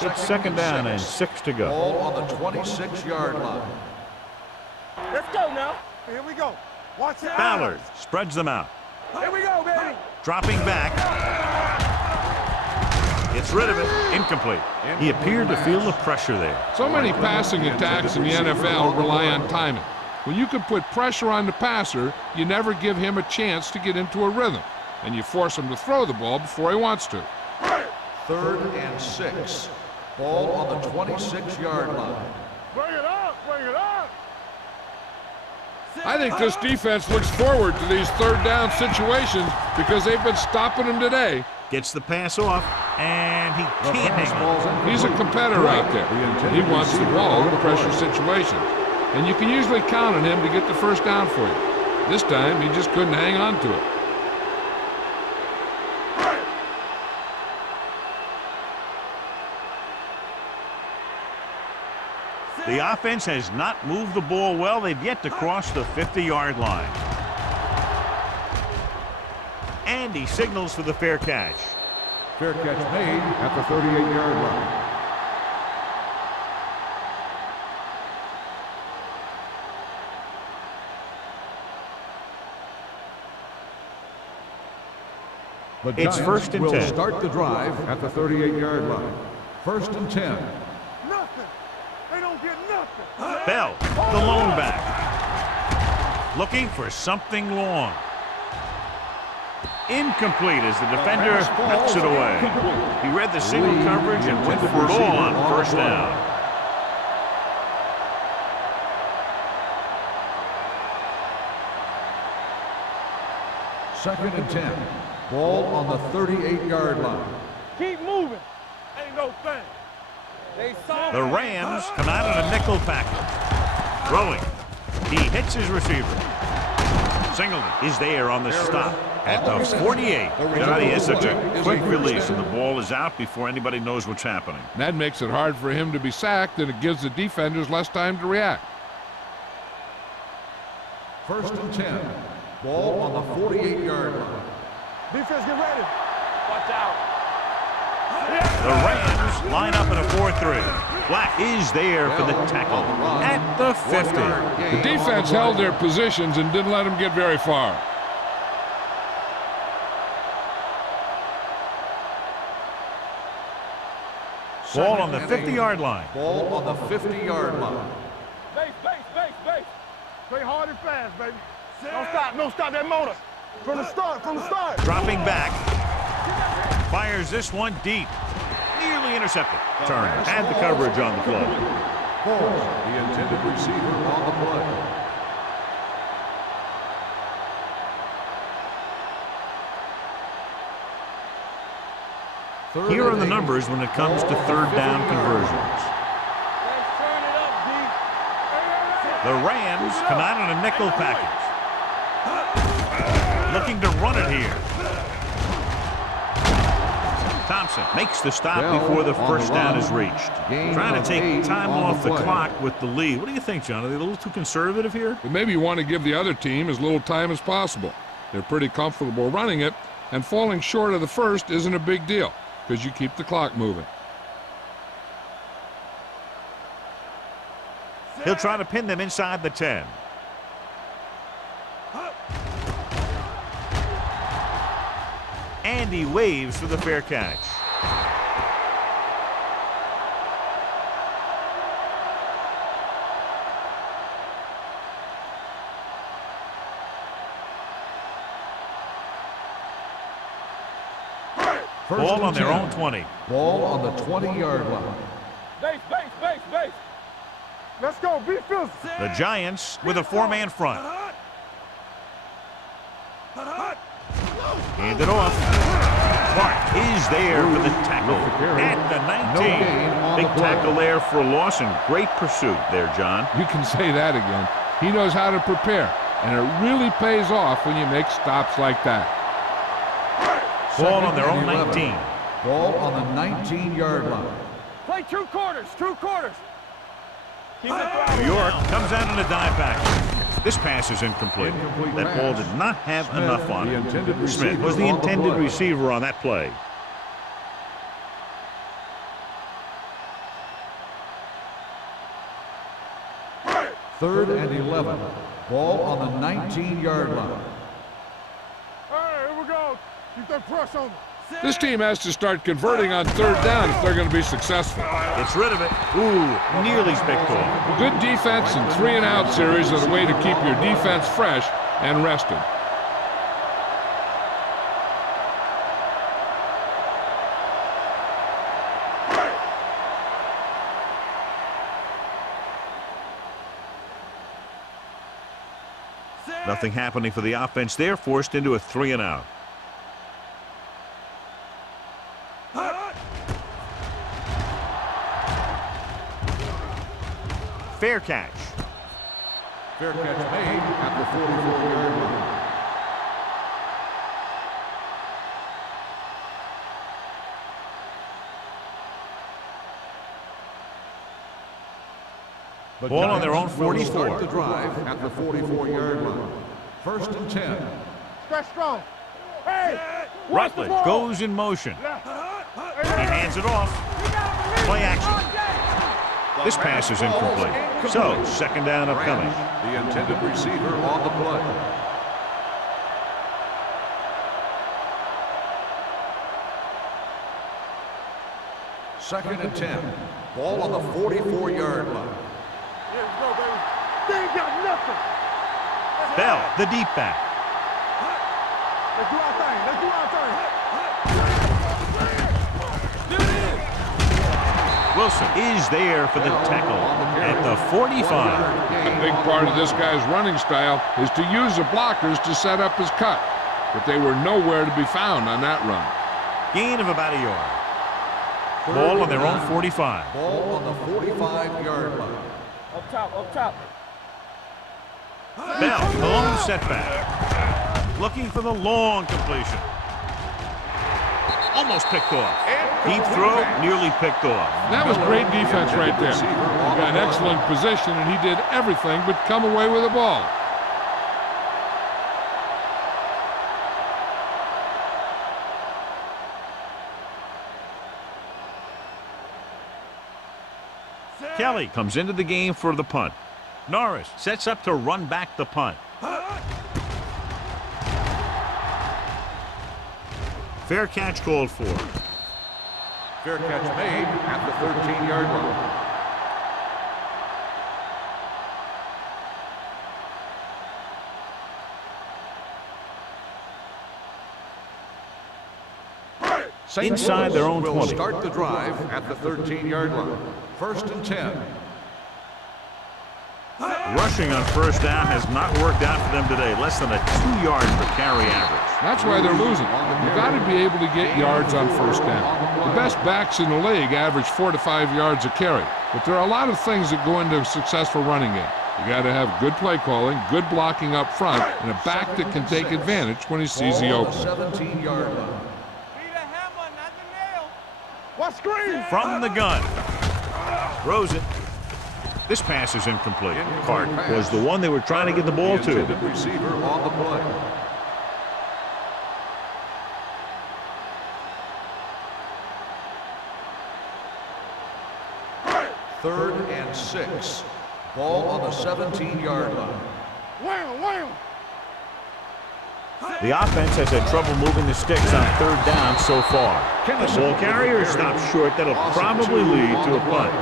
It's second down and 6 to go. Ball on the 26-yard line. Let's go now. Here we go. Watch it. Ballard spreads them out. Here we go, baby. Dropping back. Gets rid of it. Incomplete. He appeared to feel the pressure there. So many passing attacks in the NFL rely on timing. When you can put pressure on the passer, you never give him a chance to get into a rhythm, and you force him to throw the ball before he wants to. 3rd and 6. Ball on the 26-yard line. Bring it up. Bring it up. I think this defense looks forward to these 3rd down situations because they've been stopping them today. Gets the pass off, and he can't hang on. He's a competitor out there. He wants the ball in pressure situations, and you can usually count on him to get the first down for you. This time, he just couldn't hang on to it. The offense has not moved the ball well. They've yet to cross the 50-yard line. And he signals for the fair catch. Fair catch made at the 38-yard line. The It's Giants 1st and will 10. start the drive at the 38-yard line. 1st and 10. Nothing. They don't get nothing. Bell, the lone back. Looking for something long. Incomplete as the defender knocks it away. He read the single coverage and went for it all on first down. Second and 10. Ball on the 38-yard line. Keep moving. Ain't no thing. They saw The Rams come out in a nickel package. Throwing. He hits his receiver. Singleton is there on the stop at the 48. God, he has such a quick release, and the ball is out before anybody knows what's happening. That makes it hard for him to be sacked, and it gives the defenders less time to react. 1st and 10. Ball on the 48-yard line. defense, get ready. Watch out. The Rams line up in a 4-3. Black is there for the tackle at the 50. The defense held their positions and didn't let them get very far. Ball on the 50-yard line. Ball on the 50-yard line. Base. Play hard and fast, baby. Don't stop that motor. From the start. Dropping back. Fires this one deep. Nearly intercepted. Turner had the coverage on the play. Falls, the intended receiver on the play. Here are the numbers when it comes to third down conversions. Let's turn it up, D. The Rams come out in a nickel package. Looking to run it here. Thompson makes the stop before the first down is reached. Trying to take time off the clock with the lead. What do you think, John? Are they a little too conservative here? But maybe you want to give the other team as little time as possible. They're pretty comfortable running it, and falling short of the first isn't a big deal because you keep the clock moving. He'll try to pin them inside the 10. And he waves for the fair catch. Ball on their own 20. Ball on the 20-yard line. Base. Let's go. Be fierce. The Giants with a four-man front. Hand it off. Clark is there for the tackle at the 19. Big tackle there for a loss and great pursuit there, John. You can say that again. He knows how to prepare, and it really pays off when you make stops like that. Ball on their own 19. Ball on the 19-yard line. Play two quarters. Keep it New York comes out in a dive back. This pass is incomplete. That ball did not have enough on it. Smith was the intended receiver on that play. Third and 11. Ball on the 19-yard line. All right, here we go. Keep that pressure on them. This team has to start converting on third down if they're going to be successful. Gets rid of it. Ooh, nearly picked off. Good defense and 3-and-out series are the way to keep your defense fresh and rested. Nothing happening for the offense there, forced into a 3-and-out. Fair catch. Fair catch made at the 44-yard line. Ball on their own 44. Start the drive at the 44-yard line. First and 10. Stretch strong. Hey! Rutledge goes in motion. He hands it off. Play action. This pass is incomplete. So, second down upcoming. The intended receiver on the play. Second and 10. Ball on the 44-yard line. Here we go, baby. They ain't got nothing. Bell, the deep back. Let's do our thing. Wilson is there for the tackle at the 45. A big part of this guy's running style is to use the blockers to set up his cut, but they were nowhere to be found on that run. Gain of about a yard. Ball on their own 45. Ball on the 45-yard line. Up top. Bell, the lone setback. Looking for the long completion. Almost picked off. Deep throw, nearly picked off. That was great defense right there. He got an excellent position, and he did everything but come away with the ball. Kelly comes into the game for the punt. Norris sets up to run back the punt. Fair catch called for. Fair catch made at the 13-yard line. Inside their own 20. Will start the drive at the 13-yard line. 1st and 10. Rushing on first down has not worked out for them today. Less than a 2 yards per carry average. That's why they're losing. You've got to be able to get yards on first down. The best backs in the league average 4 to 5 yards a carry. But there are a lot of things that go into a successful running game. You got to have good play calling, good blocking up front, and a back that can take advantage when he sees the opening. 17-yard line. What screen? From the gun. Throws it. This pass is incomplete. Cart was the one they were trying to get the ball to. Receiver on the play. Third and 6. Ball on the 17-yard line. Wham, wham. The offense has had trouble moving the sticks on third down so far. The ball carrier stops short. That'll probably lead to a punt.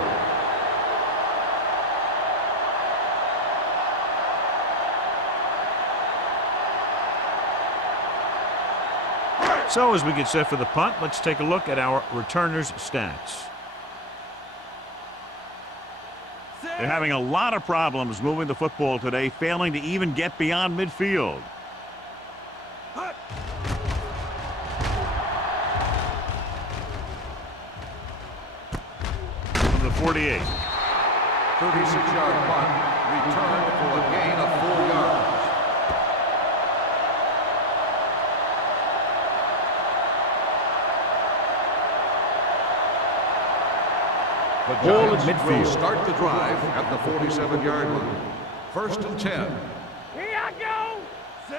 So as we get set for the punt, let's take a look at our returners' stats. They're having a lot of problems moving the football today, failing to even get beyond midfield. From the 48. 36-yard punt, returned for a gain of 4 yards. The Giants will start the drive at the 47-yard line. 1st and 10. Here I go.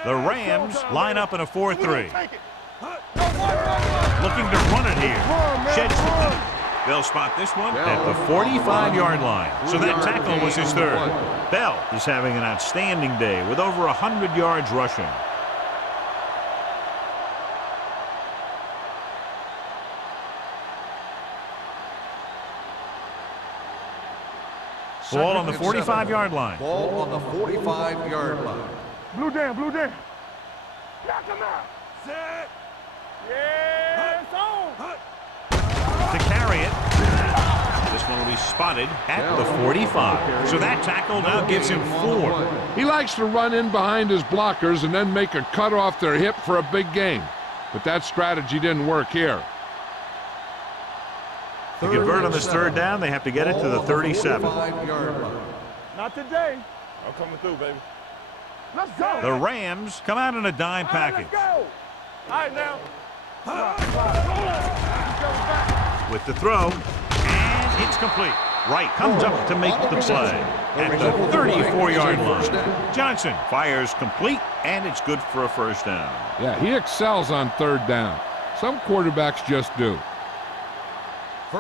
The Rams line up in a 4-3. Looking to run it here. Sheds the punt. They'll spot this one at the 45-yard line. So that tackle was his third. Bell is having an outstanding day with over 100 yards rushing. Ball on the 45-yard line. Ball on the 45-yard line. Blue down, blue down. Knock him out. Set. Yeah, it's on. To carry it. This one will be spotted at the 45. So that tackle now gives him 4. He likes to run in behind his blockers and then make a cut off their hip for a big gain. But that strategy didn't work here. To convert on this third down, they have to get it to the 37. Not today. I'm coming through, baby. Let's go. The Rams come out in a dime package. Let's go. All right, now. With the throw, and it's complete. Wright comes up to make the play at the 34-yard line. Johnson fires complete, and it's good for a first down. Yeah, he excels on third down. Some quarterbacks just do.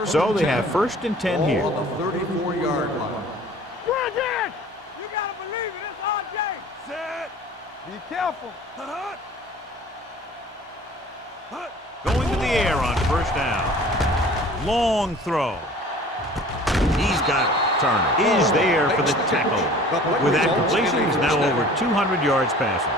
So they have 1st and 10 here. On the 34-yard line. Bridget! You gotta believe it. It's RJ. Set. Be careful. Going to the air on first down. Long throw. He's got it. Turner is there for the tackle. With that completion, he's now over 200 yards passing.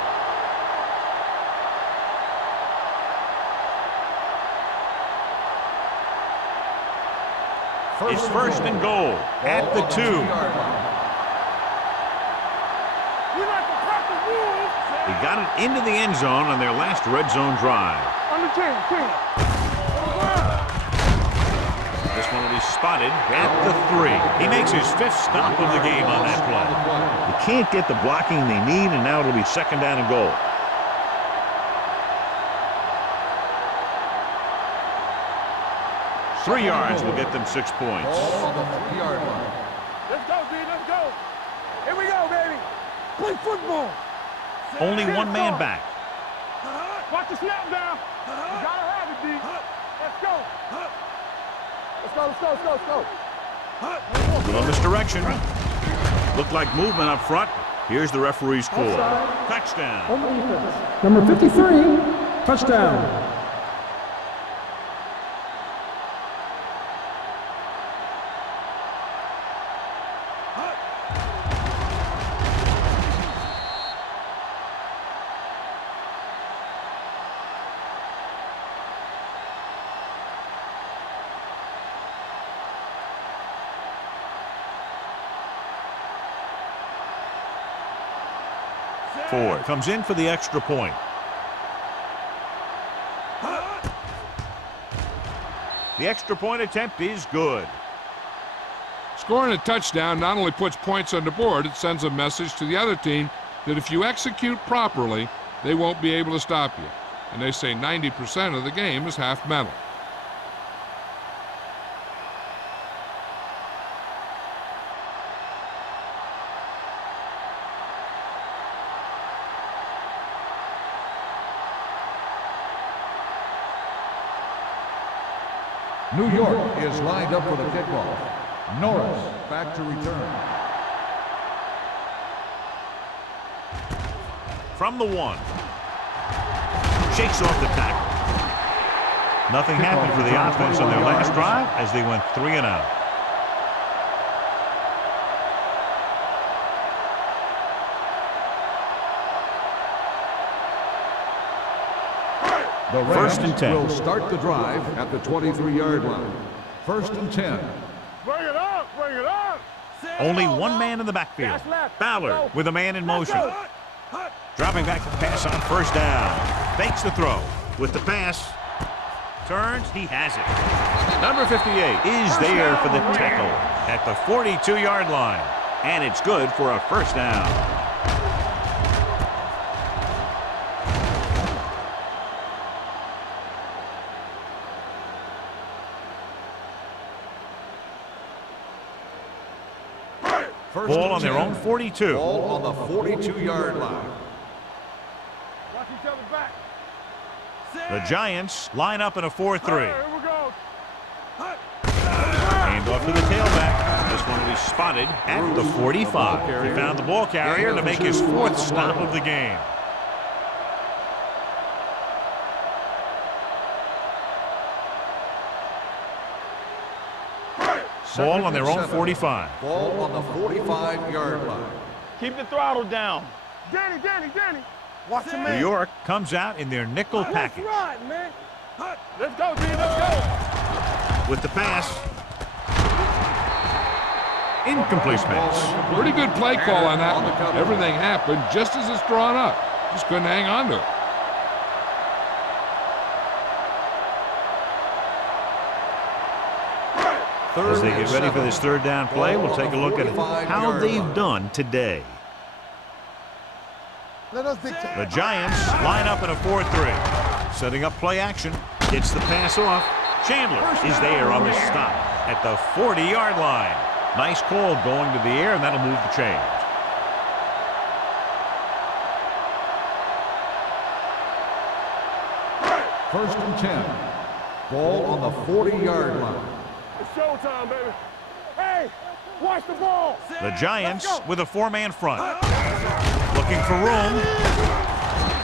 It's 1st and goal at the 2. He got it into the end zone on their last red zone drive. On the 10. This one will be spotted at the 3. He makes his 5th stop of the game on that play. They can't get the blocking they need, and now it'll be 2nd down and goal. Three yards will get them 6 points. On the 3-yard line. Let's go, D. Let's go. Here we go, baby. Play football. Only one man back. Watch the snap down. You gotta have it, D. Let's go. Let's go. Little misdirection. Looked like movement up front. Here's the referee's call. Touchdown. On the defense. Number 53, touchdown. Ford comes in for the extra point. The extra point attempt is good. Scoring a touchdown not only puts points on the board, it sends a message to the other team that if you execute properly, they won't be able to stop you. And they say 90% of the game is half mental. New York is lined up for the kickoff. Norris back to return. From the 1. Shakes off the tackle. Nothing happened for the offense on their last drive as they went 3 and out. The First and Rams 10. will start the drive at the 23-yard line. First and 10. Bring it up, bring it up. Only one man in the backfield. Ballard with a man in motion. Dropping back to pass on first down. Fakes the throw. With the pass. Turns, he has it. Number 58 is there for the tackle at the 42-yard line. And it's good for a first down. Ball on their own 42. Ball on the 42-yard line. Watch each other back. The Giants line up in a 4-3. Here we go. Hand off to the tailback. This one will be spotted at the 45. He found the ball carrier to make his 4th stop of the game. Ball on their own 45. Ball on the 45-yard line. Keep the throttle down. Danny. Watch the man. New York comes out in their nickel package. Right, man. Let's go, D. Let's go. With the pass. Incomplete pass. Pretty good play call on that one. Everything happened just as it's drawn up. Just couldn't hang on to it. As they get ready for this 3rd down play, we'll take a look at how they've done today. Let us dictate. The Giants line up in a 4-3. Setting up play action. Gets the pass off. Chandler is there on the stop at the 40-yard line. Nice call going to the air, and that'll move the chains. First and 10. Ball on the 40-yard line. It's showtime, baby. Hey, watch the ball. The Giants with a 4-man front. Looking for room.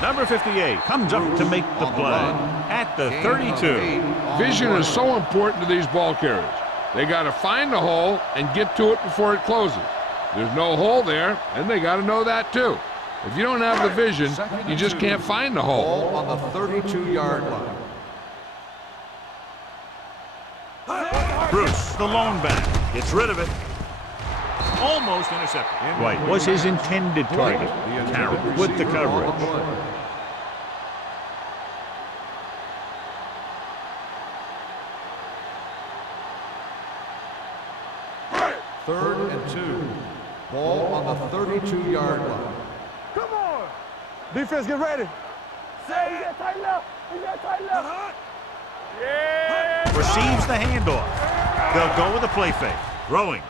Number 58 comes up to make the play at the 32. Vision is so important to these ball carriers. They got to find the hole and get to it before it closes. There's no hole there, and they got to know that too. If you don't have the vision, you just can't find the hole. Ball on the 32-yard line. Bruce, the lone back, gets rid of it. Almost intercepted. White was his intended target. Carroll with the coverage. Third and 2. Ball on the 32-yard line. Come on. Defense, get ready. Say, he got tight left. Yeah. Receives the handoff. They'll go with a play fake. Throwing.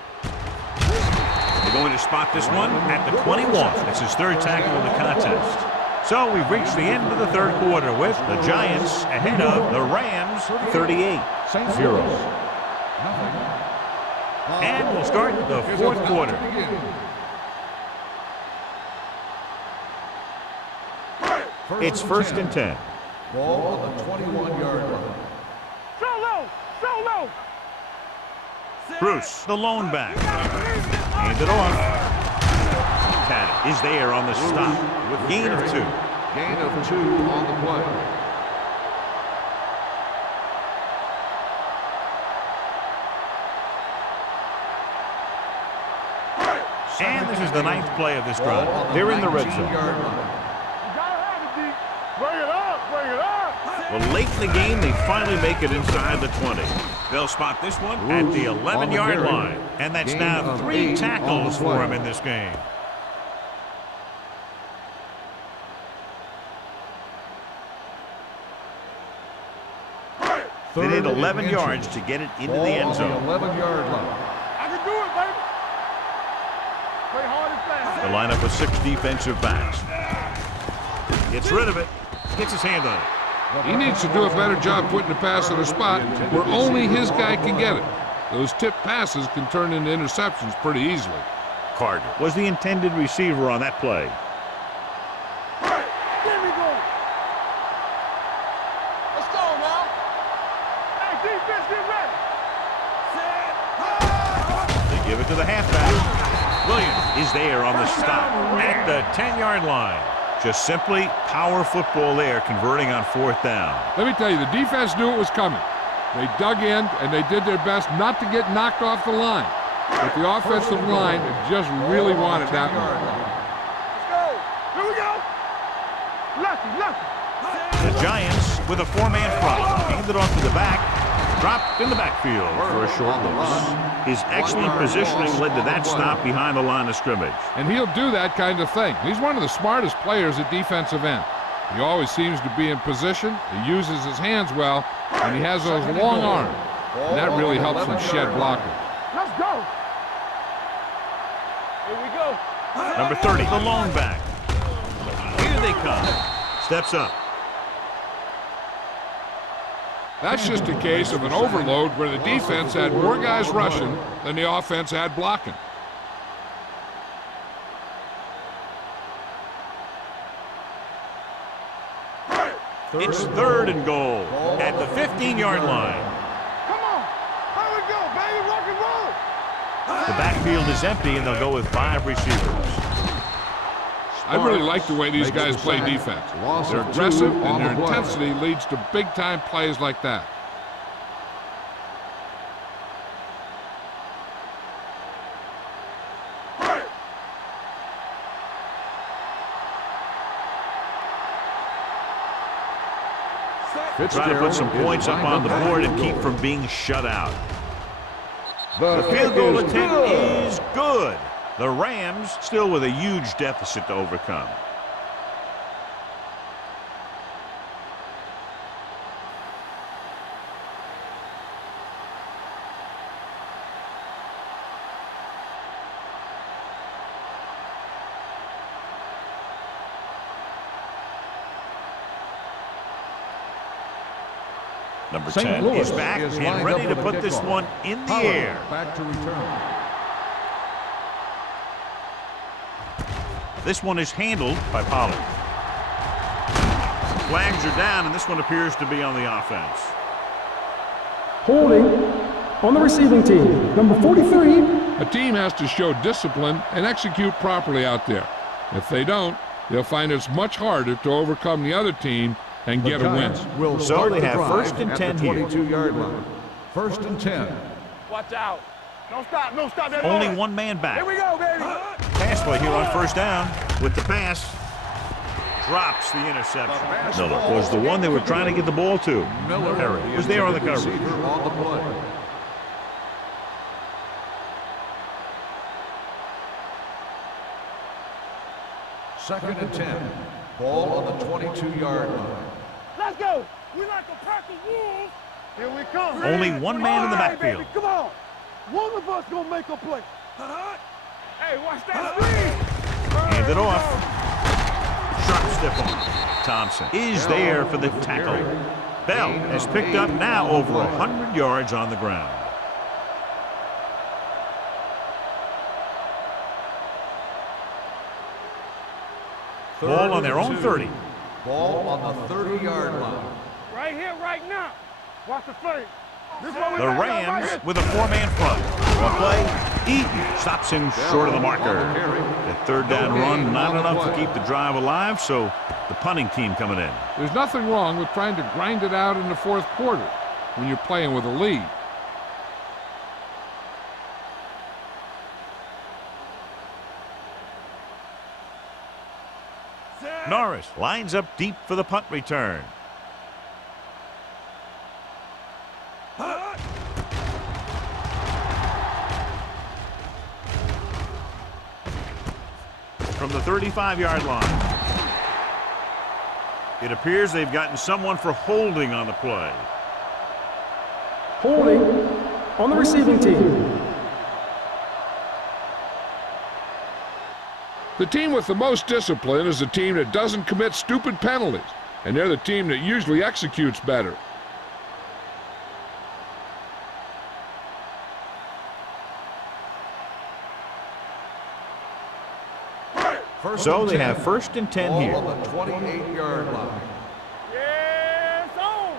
They're going to spot this one at the 21. It's his 3rd tackle of the contest. So we've reached the end of the 3rd quarter with the Giants ahead of the Rams 38-0. And we'll start the 4th quarter. It's 1st and 10. Ball on the 21-yard line. Show low. Bruce, the lone back. Hand it off. Cat is there on the stop with gain of 2. Gain of 2 on the play. And this is the 9th play of this drive. They're in the red zone. Bring it up, bring it up. Well, late in the game, they finally make it inside the 20. They'll spot this one at the 11-yard line. And that's now 3 tackles for him in this game. They need 11 yards to get it into the end zone. 11-yard line. I can do it, baby. Play hard and fast. The lineup with 6 defensive backs. Gets rid of it. Gets his hand on it. He needs to do a better job putting the pass in a spot where only his guy can get it. Those tipped passes can turn into interceptions pretty easily. Carter was the intended receiver on that play. There we go. Let's go now. Hey, defense, get ready. They give it to the halfback. Williams is there on the stop at the 10-yard line. Just simply power football there, converting on 4th down. Let me tell you, the defense knew it was coming. They dug in, and they did their best not to get knocked off the line. But the offensive line just really wanted that one. Let's go. Here we go. Lucky, lucky. The Giants with a 4-man front. Handed off to the back. Dropped in the backfield for a short loss. His excellent positioning led to that stop behind the line of scrimmage. And he'll do that kind of thing. He's one of the smartest players at defensive end. He always seems to be in position. He uses his hands well, and he has those long arms. And that really helps him shed blockers. Let's go. Here we go. Number 30, the long back. Here they come. Steps up. That's just a case of an overload where the defense had more guys rushing than the offense had blocking. It's 3rd and goal at the 15-yard line. Come on. Here we go, baby. Rock and roll. The backfield is empty, and they'll go with 5 receivers. I really like the way these guys play defense. They're aggressive, and their intensity leads to big-time plays like that. Try to put some points up on the board and keep from being shut out. The field goal attempt is good. The Rams still with a huge deficit to overcome. Number 10 is back and ready to put this one in the air. Back to return. This one is handled by Pollard. Flags are down, and this one appears to be on the offense. Holding on the receiving team, number 43. A team has to show discipline and execute properly out there. If they don't, they'll find it's much harder to overcome the other team and get a win. So they have 1st and 10 here. 22-yard line. 1st and 10. Watch out. Don't stop, don't stop that Only ball. 1 man back. Here we go, baby. Pass play here on 1st down with the pass. Drops the interception. Miller was the one they were trying to get the ball to. Miller was there on the coverage. On the play. Second and 10. Ball on the 22-yard line. Let's go. We like a pack of wolves. Here we come. Only 1 man in the backfield. Baby, come on. One of us gonna make a play. Hey, watch that speed. Hand it off. Sharp step on. Thompson is there for the tackle. Bell has picked up now over 100 yards on the ground. Ball on their own 30. Ball on the 30-yard line. Right here, right now. Watch the fake. The Rams with a 4-man front. One play, Eaton stops him short of the marker. The 3rd down run, not enough to keep the drive alive, so the punting team coming in. There's nothing wrong with trying to grind it out in the 4th quarter when you're playing with a lead. Norris lines up deep for the punt return. From the 35-yard line. It appears they've gotten someone for holding on the play. Holding on the receiving team. The team with the most discipline is the team that doesn't commit stupid penalties, and they're the team that usually executes better. So they have 1st and 10 here. On the 28-yard line. Yes, on.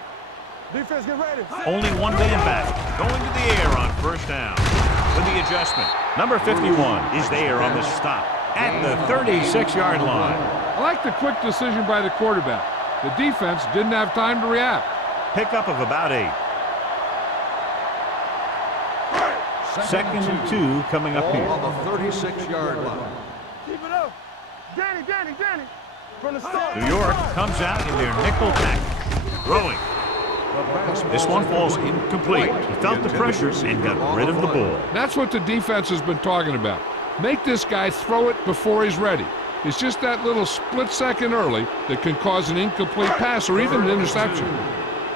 Defense, get ready. Only one man back, going to the air on 1st down. With the adjustment, number 51 is there on the stop at the 36-yard line. I like the quick decision by the quarterback. The defense didn't have time to react. Pickup of about 8. 2nd and 2 coming up here. On the 36-yard line. Keep it up. Danny. From the start. New York comes out in their nickel package. Throwing. This one falls incomplete. He felt the pressure and got rid of the ball. That's what the defense has been talking about. Make this guy throw it before he's ready. It's just that little split second early that can cause an incomplete pass or even an interception.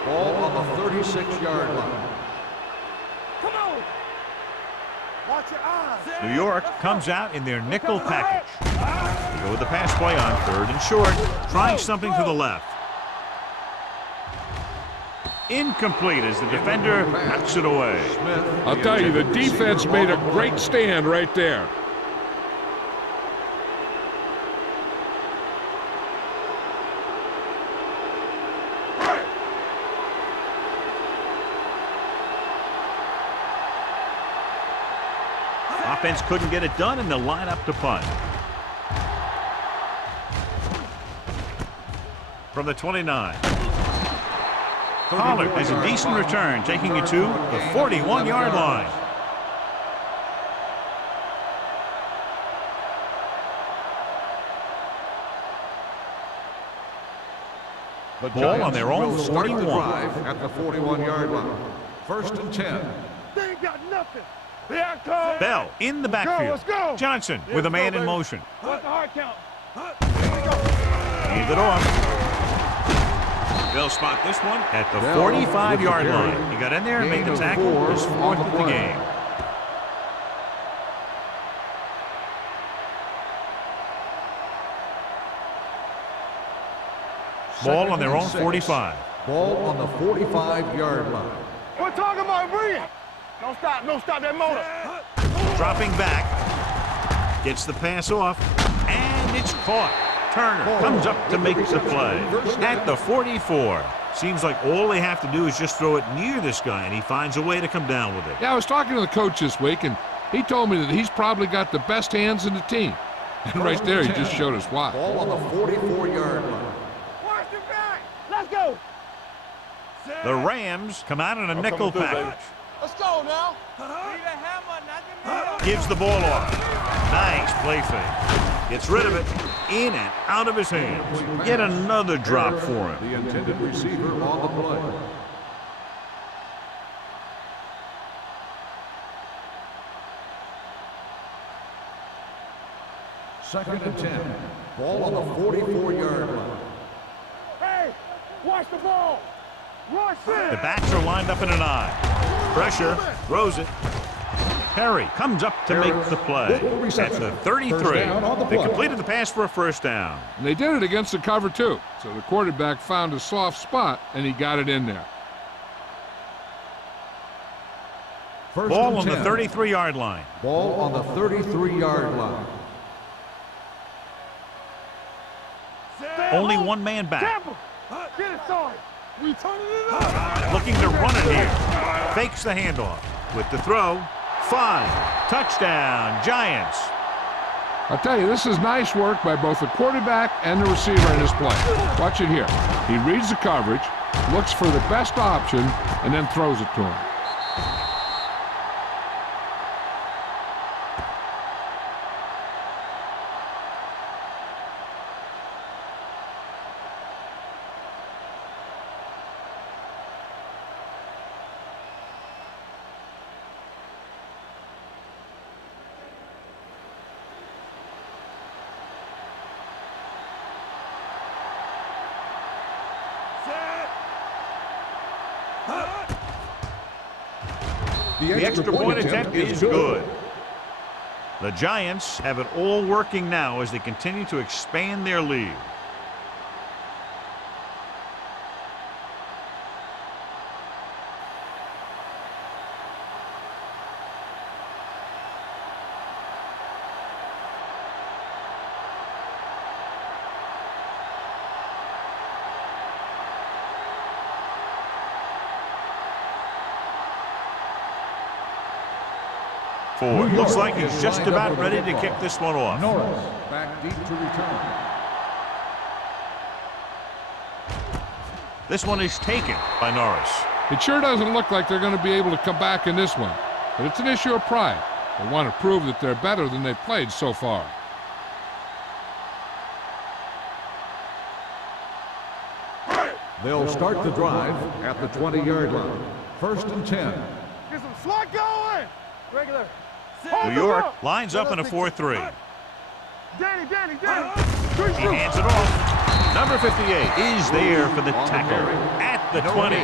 Ball on the 36-yard line. Come on. Watch your eyes. New York comes out in their nickel package. They go with the pass play on 3rd and short, trying something to the left. Incomplete as the defender knocks it away. I'll tell you, the defense made a great stand right there. Offense couldn't get it done, and they'll line up to punt. From the 29. Pollard has a decent return, taking it to the 41-yard line. The Ball on their own will start the 41. drive at the 41-yard line. 1st and 10. They ain't got nothing. Here I come. Bell in the backfield. Let's go. Johnson with a man in motion. What's the hard count? Hand it off. They'll spot this one at the 45-yard line. He got in there and made the tackle. His 4th of the game. Ball on their own 45. Ball on the 45-yard line. We're talking about breathing. Don't stop that motor. Dropping back. Gets the pass off. And it's caught. Turner comes up to make the play at the 44. Seems like all they have to do is just throw it near this guy, and he finds a way to come down with it. Yeah, I was talking to the coach this week, and he told me that he's probably got the best hands in the team. And right there, he just showed us why. Ball on the 44-yard line. Watch your back. Let's go. The Rams come out in a nickel package. Let's go now. Gives the ball off. Nice play fake. Gets rid of it. In and out of his hands. Yet another drop for him. The intended receiver on the play. Second and 10. Ball on the 44-yard line. Hey, watch the ball. Rush The in. backs are lined up in an eye. Pressure. Throws it. Perry comes up to make the play at the 33. They completed the pass for a 1st down. And they did it against the cover, too. So the quarterback found a soft spot, and he got it in there. Ball on the 33-yard line. Ball on the 33-yard line. Only one man back. Tampa. Get it started. We turning it up. Looking to run it here. Fakes the handoff. With the throw. 5. Touchdown, Giants. I'll tell you, this is nice work by both the quarterback and the receiver in his play. Watch it here. He reads the coverage, looks for the best option, and then throws it to him. The extra point attempt is good. The Giants have it all working now as they continue to expand their lead. Looks like he's just about ready to kick this one off. Norris back deep to return. This one is taken by Norris. It sure doesn't look like they're going to be able to come back in this one, but it's an issue of pride. They want to prove that they're better than they've played so far. They'll start the drive at the 20-yard line. 1st and 10. Get some slot going. Regular. New York lines up in a 4-3. Danny. He hands it off. Number 58 is there for the tackle at the 20.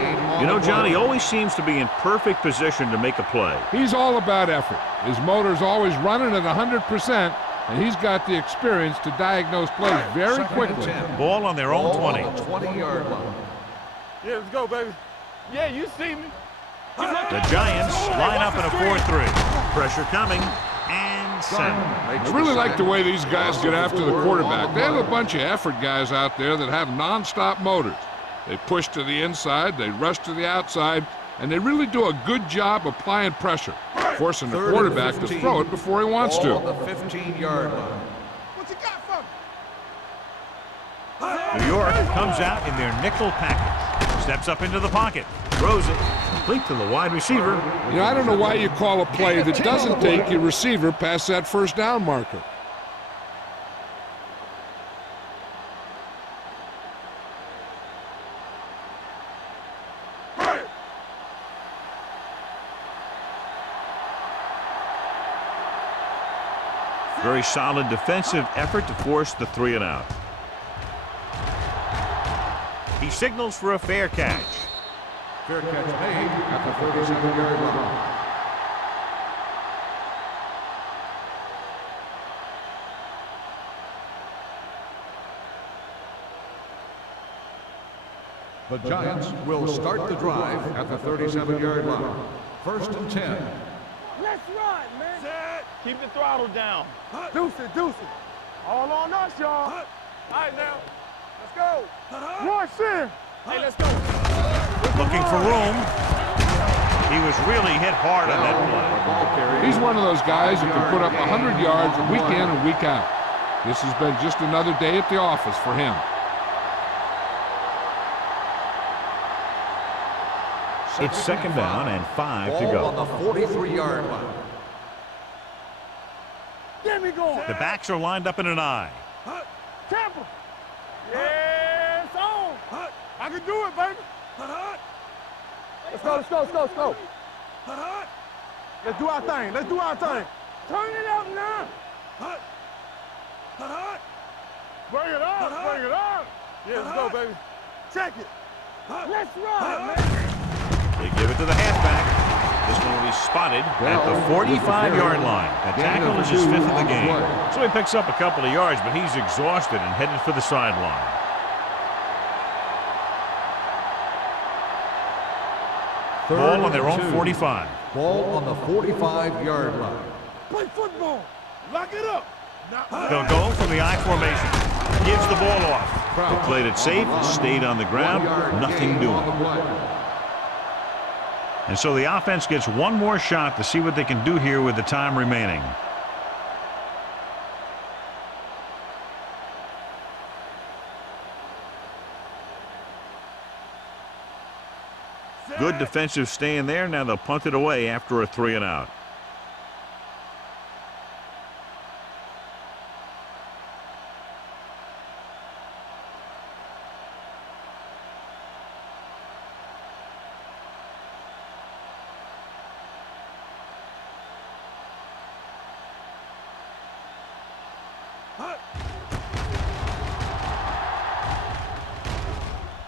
You know, John, he always seems to be in perfect position to make a play. He's all about effort. His motor's always running at 100%, and he's got the experience to diagnose plays very quickly. Ball on their own 20. 20-yard line. Yeah, let's go, baby. Yeah, you see me. The Giants line up in a 4-3. Pressure coming and sent. I really like the way these guys get after the quarterback. They have a bunch of effort guys out there that have non-stop motors. They push to the inside, they rush to the outside, and they really do a good job applying pressure, forcing the quarterback to throw it before he wants to. The 15-yard line. What you got for me? New York comes out in their nickel package. Steps up into the pocket. Throws it. Complete to the wide receiver. You know, I don't know why you call a play that doesn't take your receiver past that first down marker. Very solid defensive effort to force the 3-and-out. He signals for a fair catch. Fair catch made at the 37-yard line. The Giants will start the drive at the 37-yard line. 1st and 10. Let's run, man. Set. Keep the throttle down. Deuce it. All on us, y'all. All right, now. Let's go. Rush in. Hey, let's go. Looking for room. He was really hit hard on that play. He's one of those guys who can put up 100 yards week in and week out. This has been just another day at the office for him. It's 2nd down and 5 to go. On the 43-yard line. Get me going. The backs are lined up in an I. Tampa. Yeah, it's on. I can do it, baby. Let's go. Let's do our thing. Turn it up now. Bring it up. Yeah, let's go, baby. Check it. Let's run, man. They give it to the halfback. This one will be spotted at the 45-yard line. That tackle is his 5th of the game. So he picks up a couple of yards, but he's exhausted and headed for the sideline. Ball on their own 45. Ball on the 45-yard line. Play football. Lock it up. They'll go from the I formation. Gives the ball off. They played it safe, stayed on the ground, nothing doing. And so the offense gets one more shot to see what they can do here with the time remaining. Good defensive stand there. Now they'll punt it away after a 3-and-out.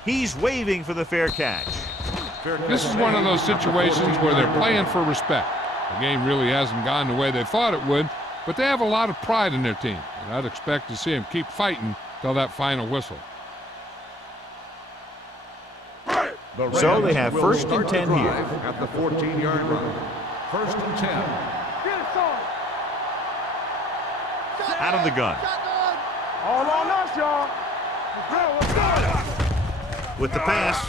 He's waving for the fair catch. This is one of those situations where they're playing for respect. The game really hasn't gone the way they thought it would, but they have a lot of pride in their team, and I'd expect to see them keep fighting till that final whistle. So they have first and 10 here. At the 14-yard line. First and 10. Out of the gun. All on us, y'all. Let's go. With the pass,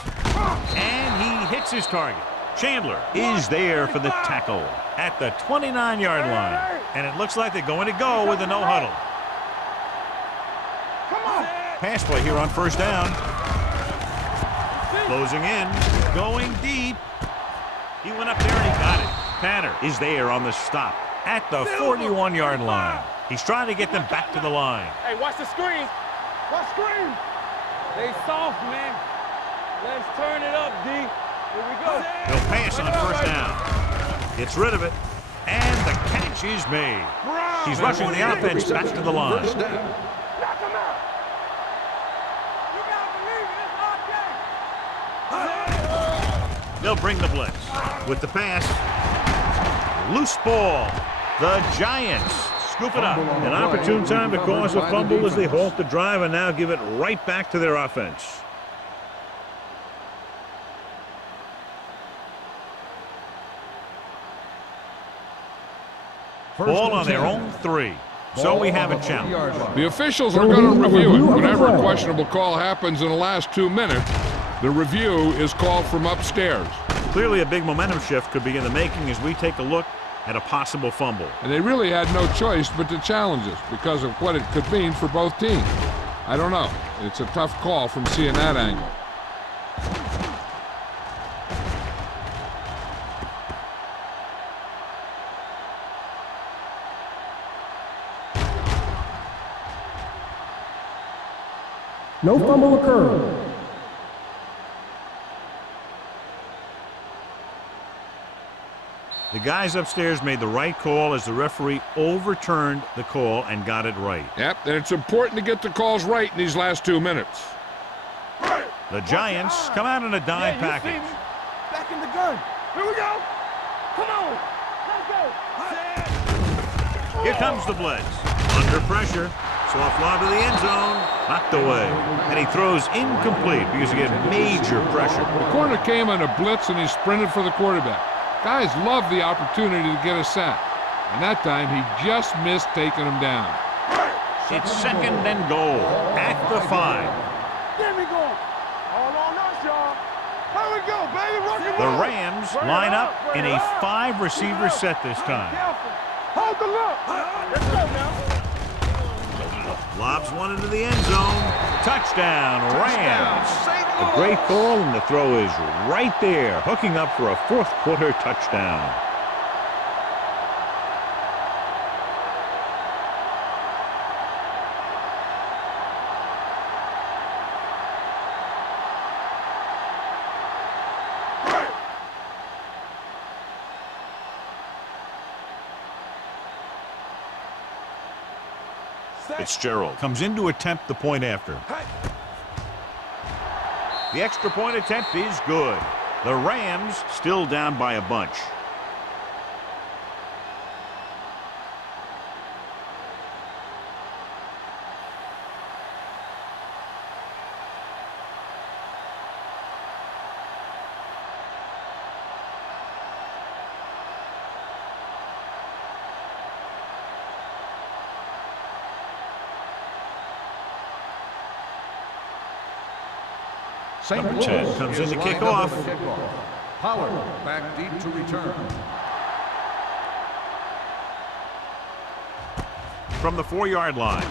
and he hits his target. Chandler is there for the tackle at the 29-yard line. And it looks like they're going to go with a no huddle. Come on. Pass play here on first down. Closing in, going deep. He went up there and he got it. Tanner is there on the stop at the 41-yard line. He's trying to get them back to the line. Hey, watch the screen. Watch screen. They soft, man. Let's turn it up, D. Here we go. He'll pass on first down. Gets rid of it, and the catch is made. He's rushing the offense back to the line. Knock him out. You gotta believe it. It's our game. They'll bring the blitz. With the pass, loose ball. The Giants scoop it up. An opportune time to cause a fumble as they halt the drive and now give it right back to their offense. Ball on their own 3. So we have a challenge. The officials are going to review it. Whenever a questionable call happens in the last 2 minutes, the review is called from upstairs. Clearly a big momentum shift could be in the making as we take a look at a possible fumble. And they really had no choice but to challenge us because of what it could mean for both teams. I don't know. It's a tough call from seeing that angle. No fumble occurred. The guys upstairs made the right call as the referee overturned the call and got it right. Yep, and it's important to get the calls right in these last 2 minutes. The Giants come out in a dime package. Back in the gun. Here we go. Come on. Let's go. Here comes the blitz. Under pressure. Soft lob to the end zone. Knocked away. And he throws incomplete because he get major pressure. The corner came on a blitz and he sprinted for the quarterback. Guys love the opportunity to get a sack. And that time he just missed taking him down. It's second and goal at the 5. There we go. All on us, y'all. Here we go, baby. Rock and The roll. Rams line up in a 5-receiver set this time. Careful. Hold the look. Let's go now. Lobs one into the end zone. Touchdown, Rams. A great call, and the throw is right there, hooking up for a fourth-quarter touchdown. Fitzgerald comes in to attempt the point after. The extra point attempt is good. The Rams still down by a bunch. Number 10 comes in to kick off. Pollard back deep to return. From the 4-yard line.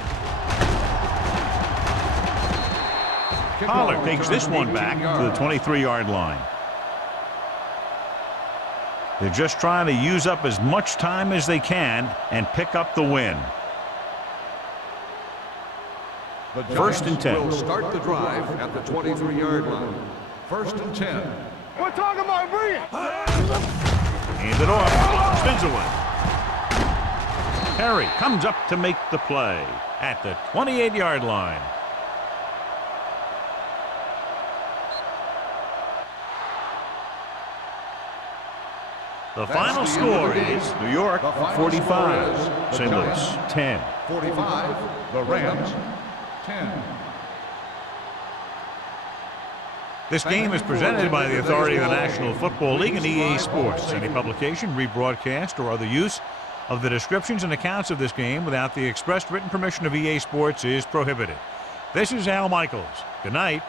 Pollard takes this one back to the 23-yard line. They're just trying to use up as much time as they can and pick up the win. First and 10. Will start the drive at the 23-yard line. First and 10. We're talking about brilliant. Hand it off. Spins away. Harry comes up to make the play at the 28-yard line. The final score is New York 45, St. Louis 10. 45, the Rams 10. This game is presented by the authority of the National Football League and EA Sports. Any publication, rebroadcast, or other use of the descriptions and accounts of this game without the expressed written permission of EA Sports is prohibited. This is Al Michaels. Good night.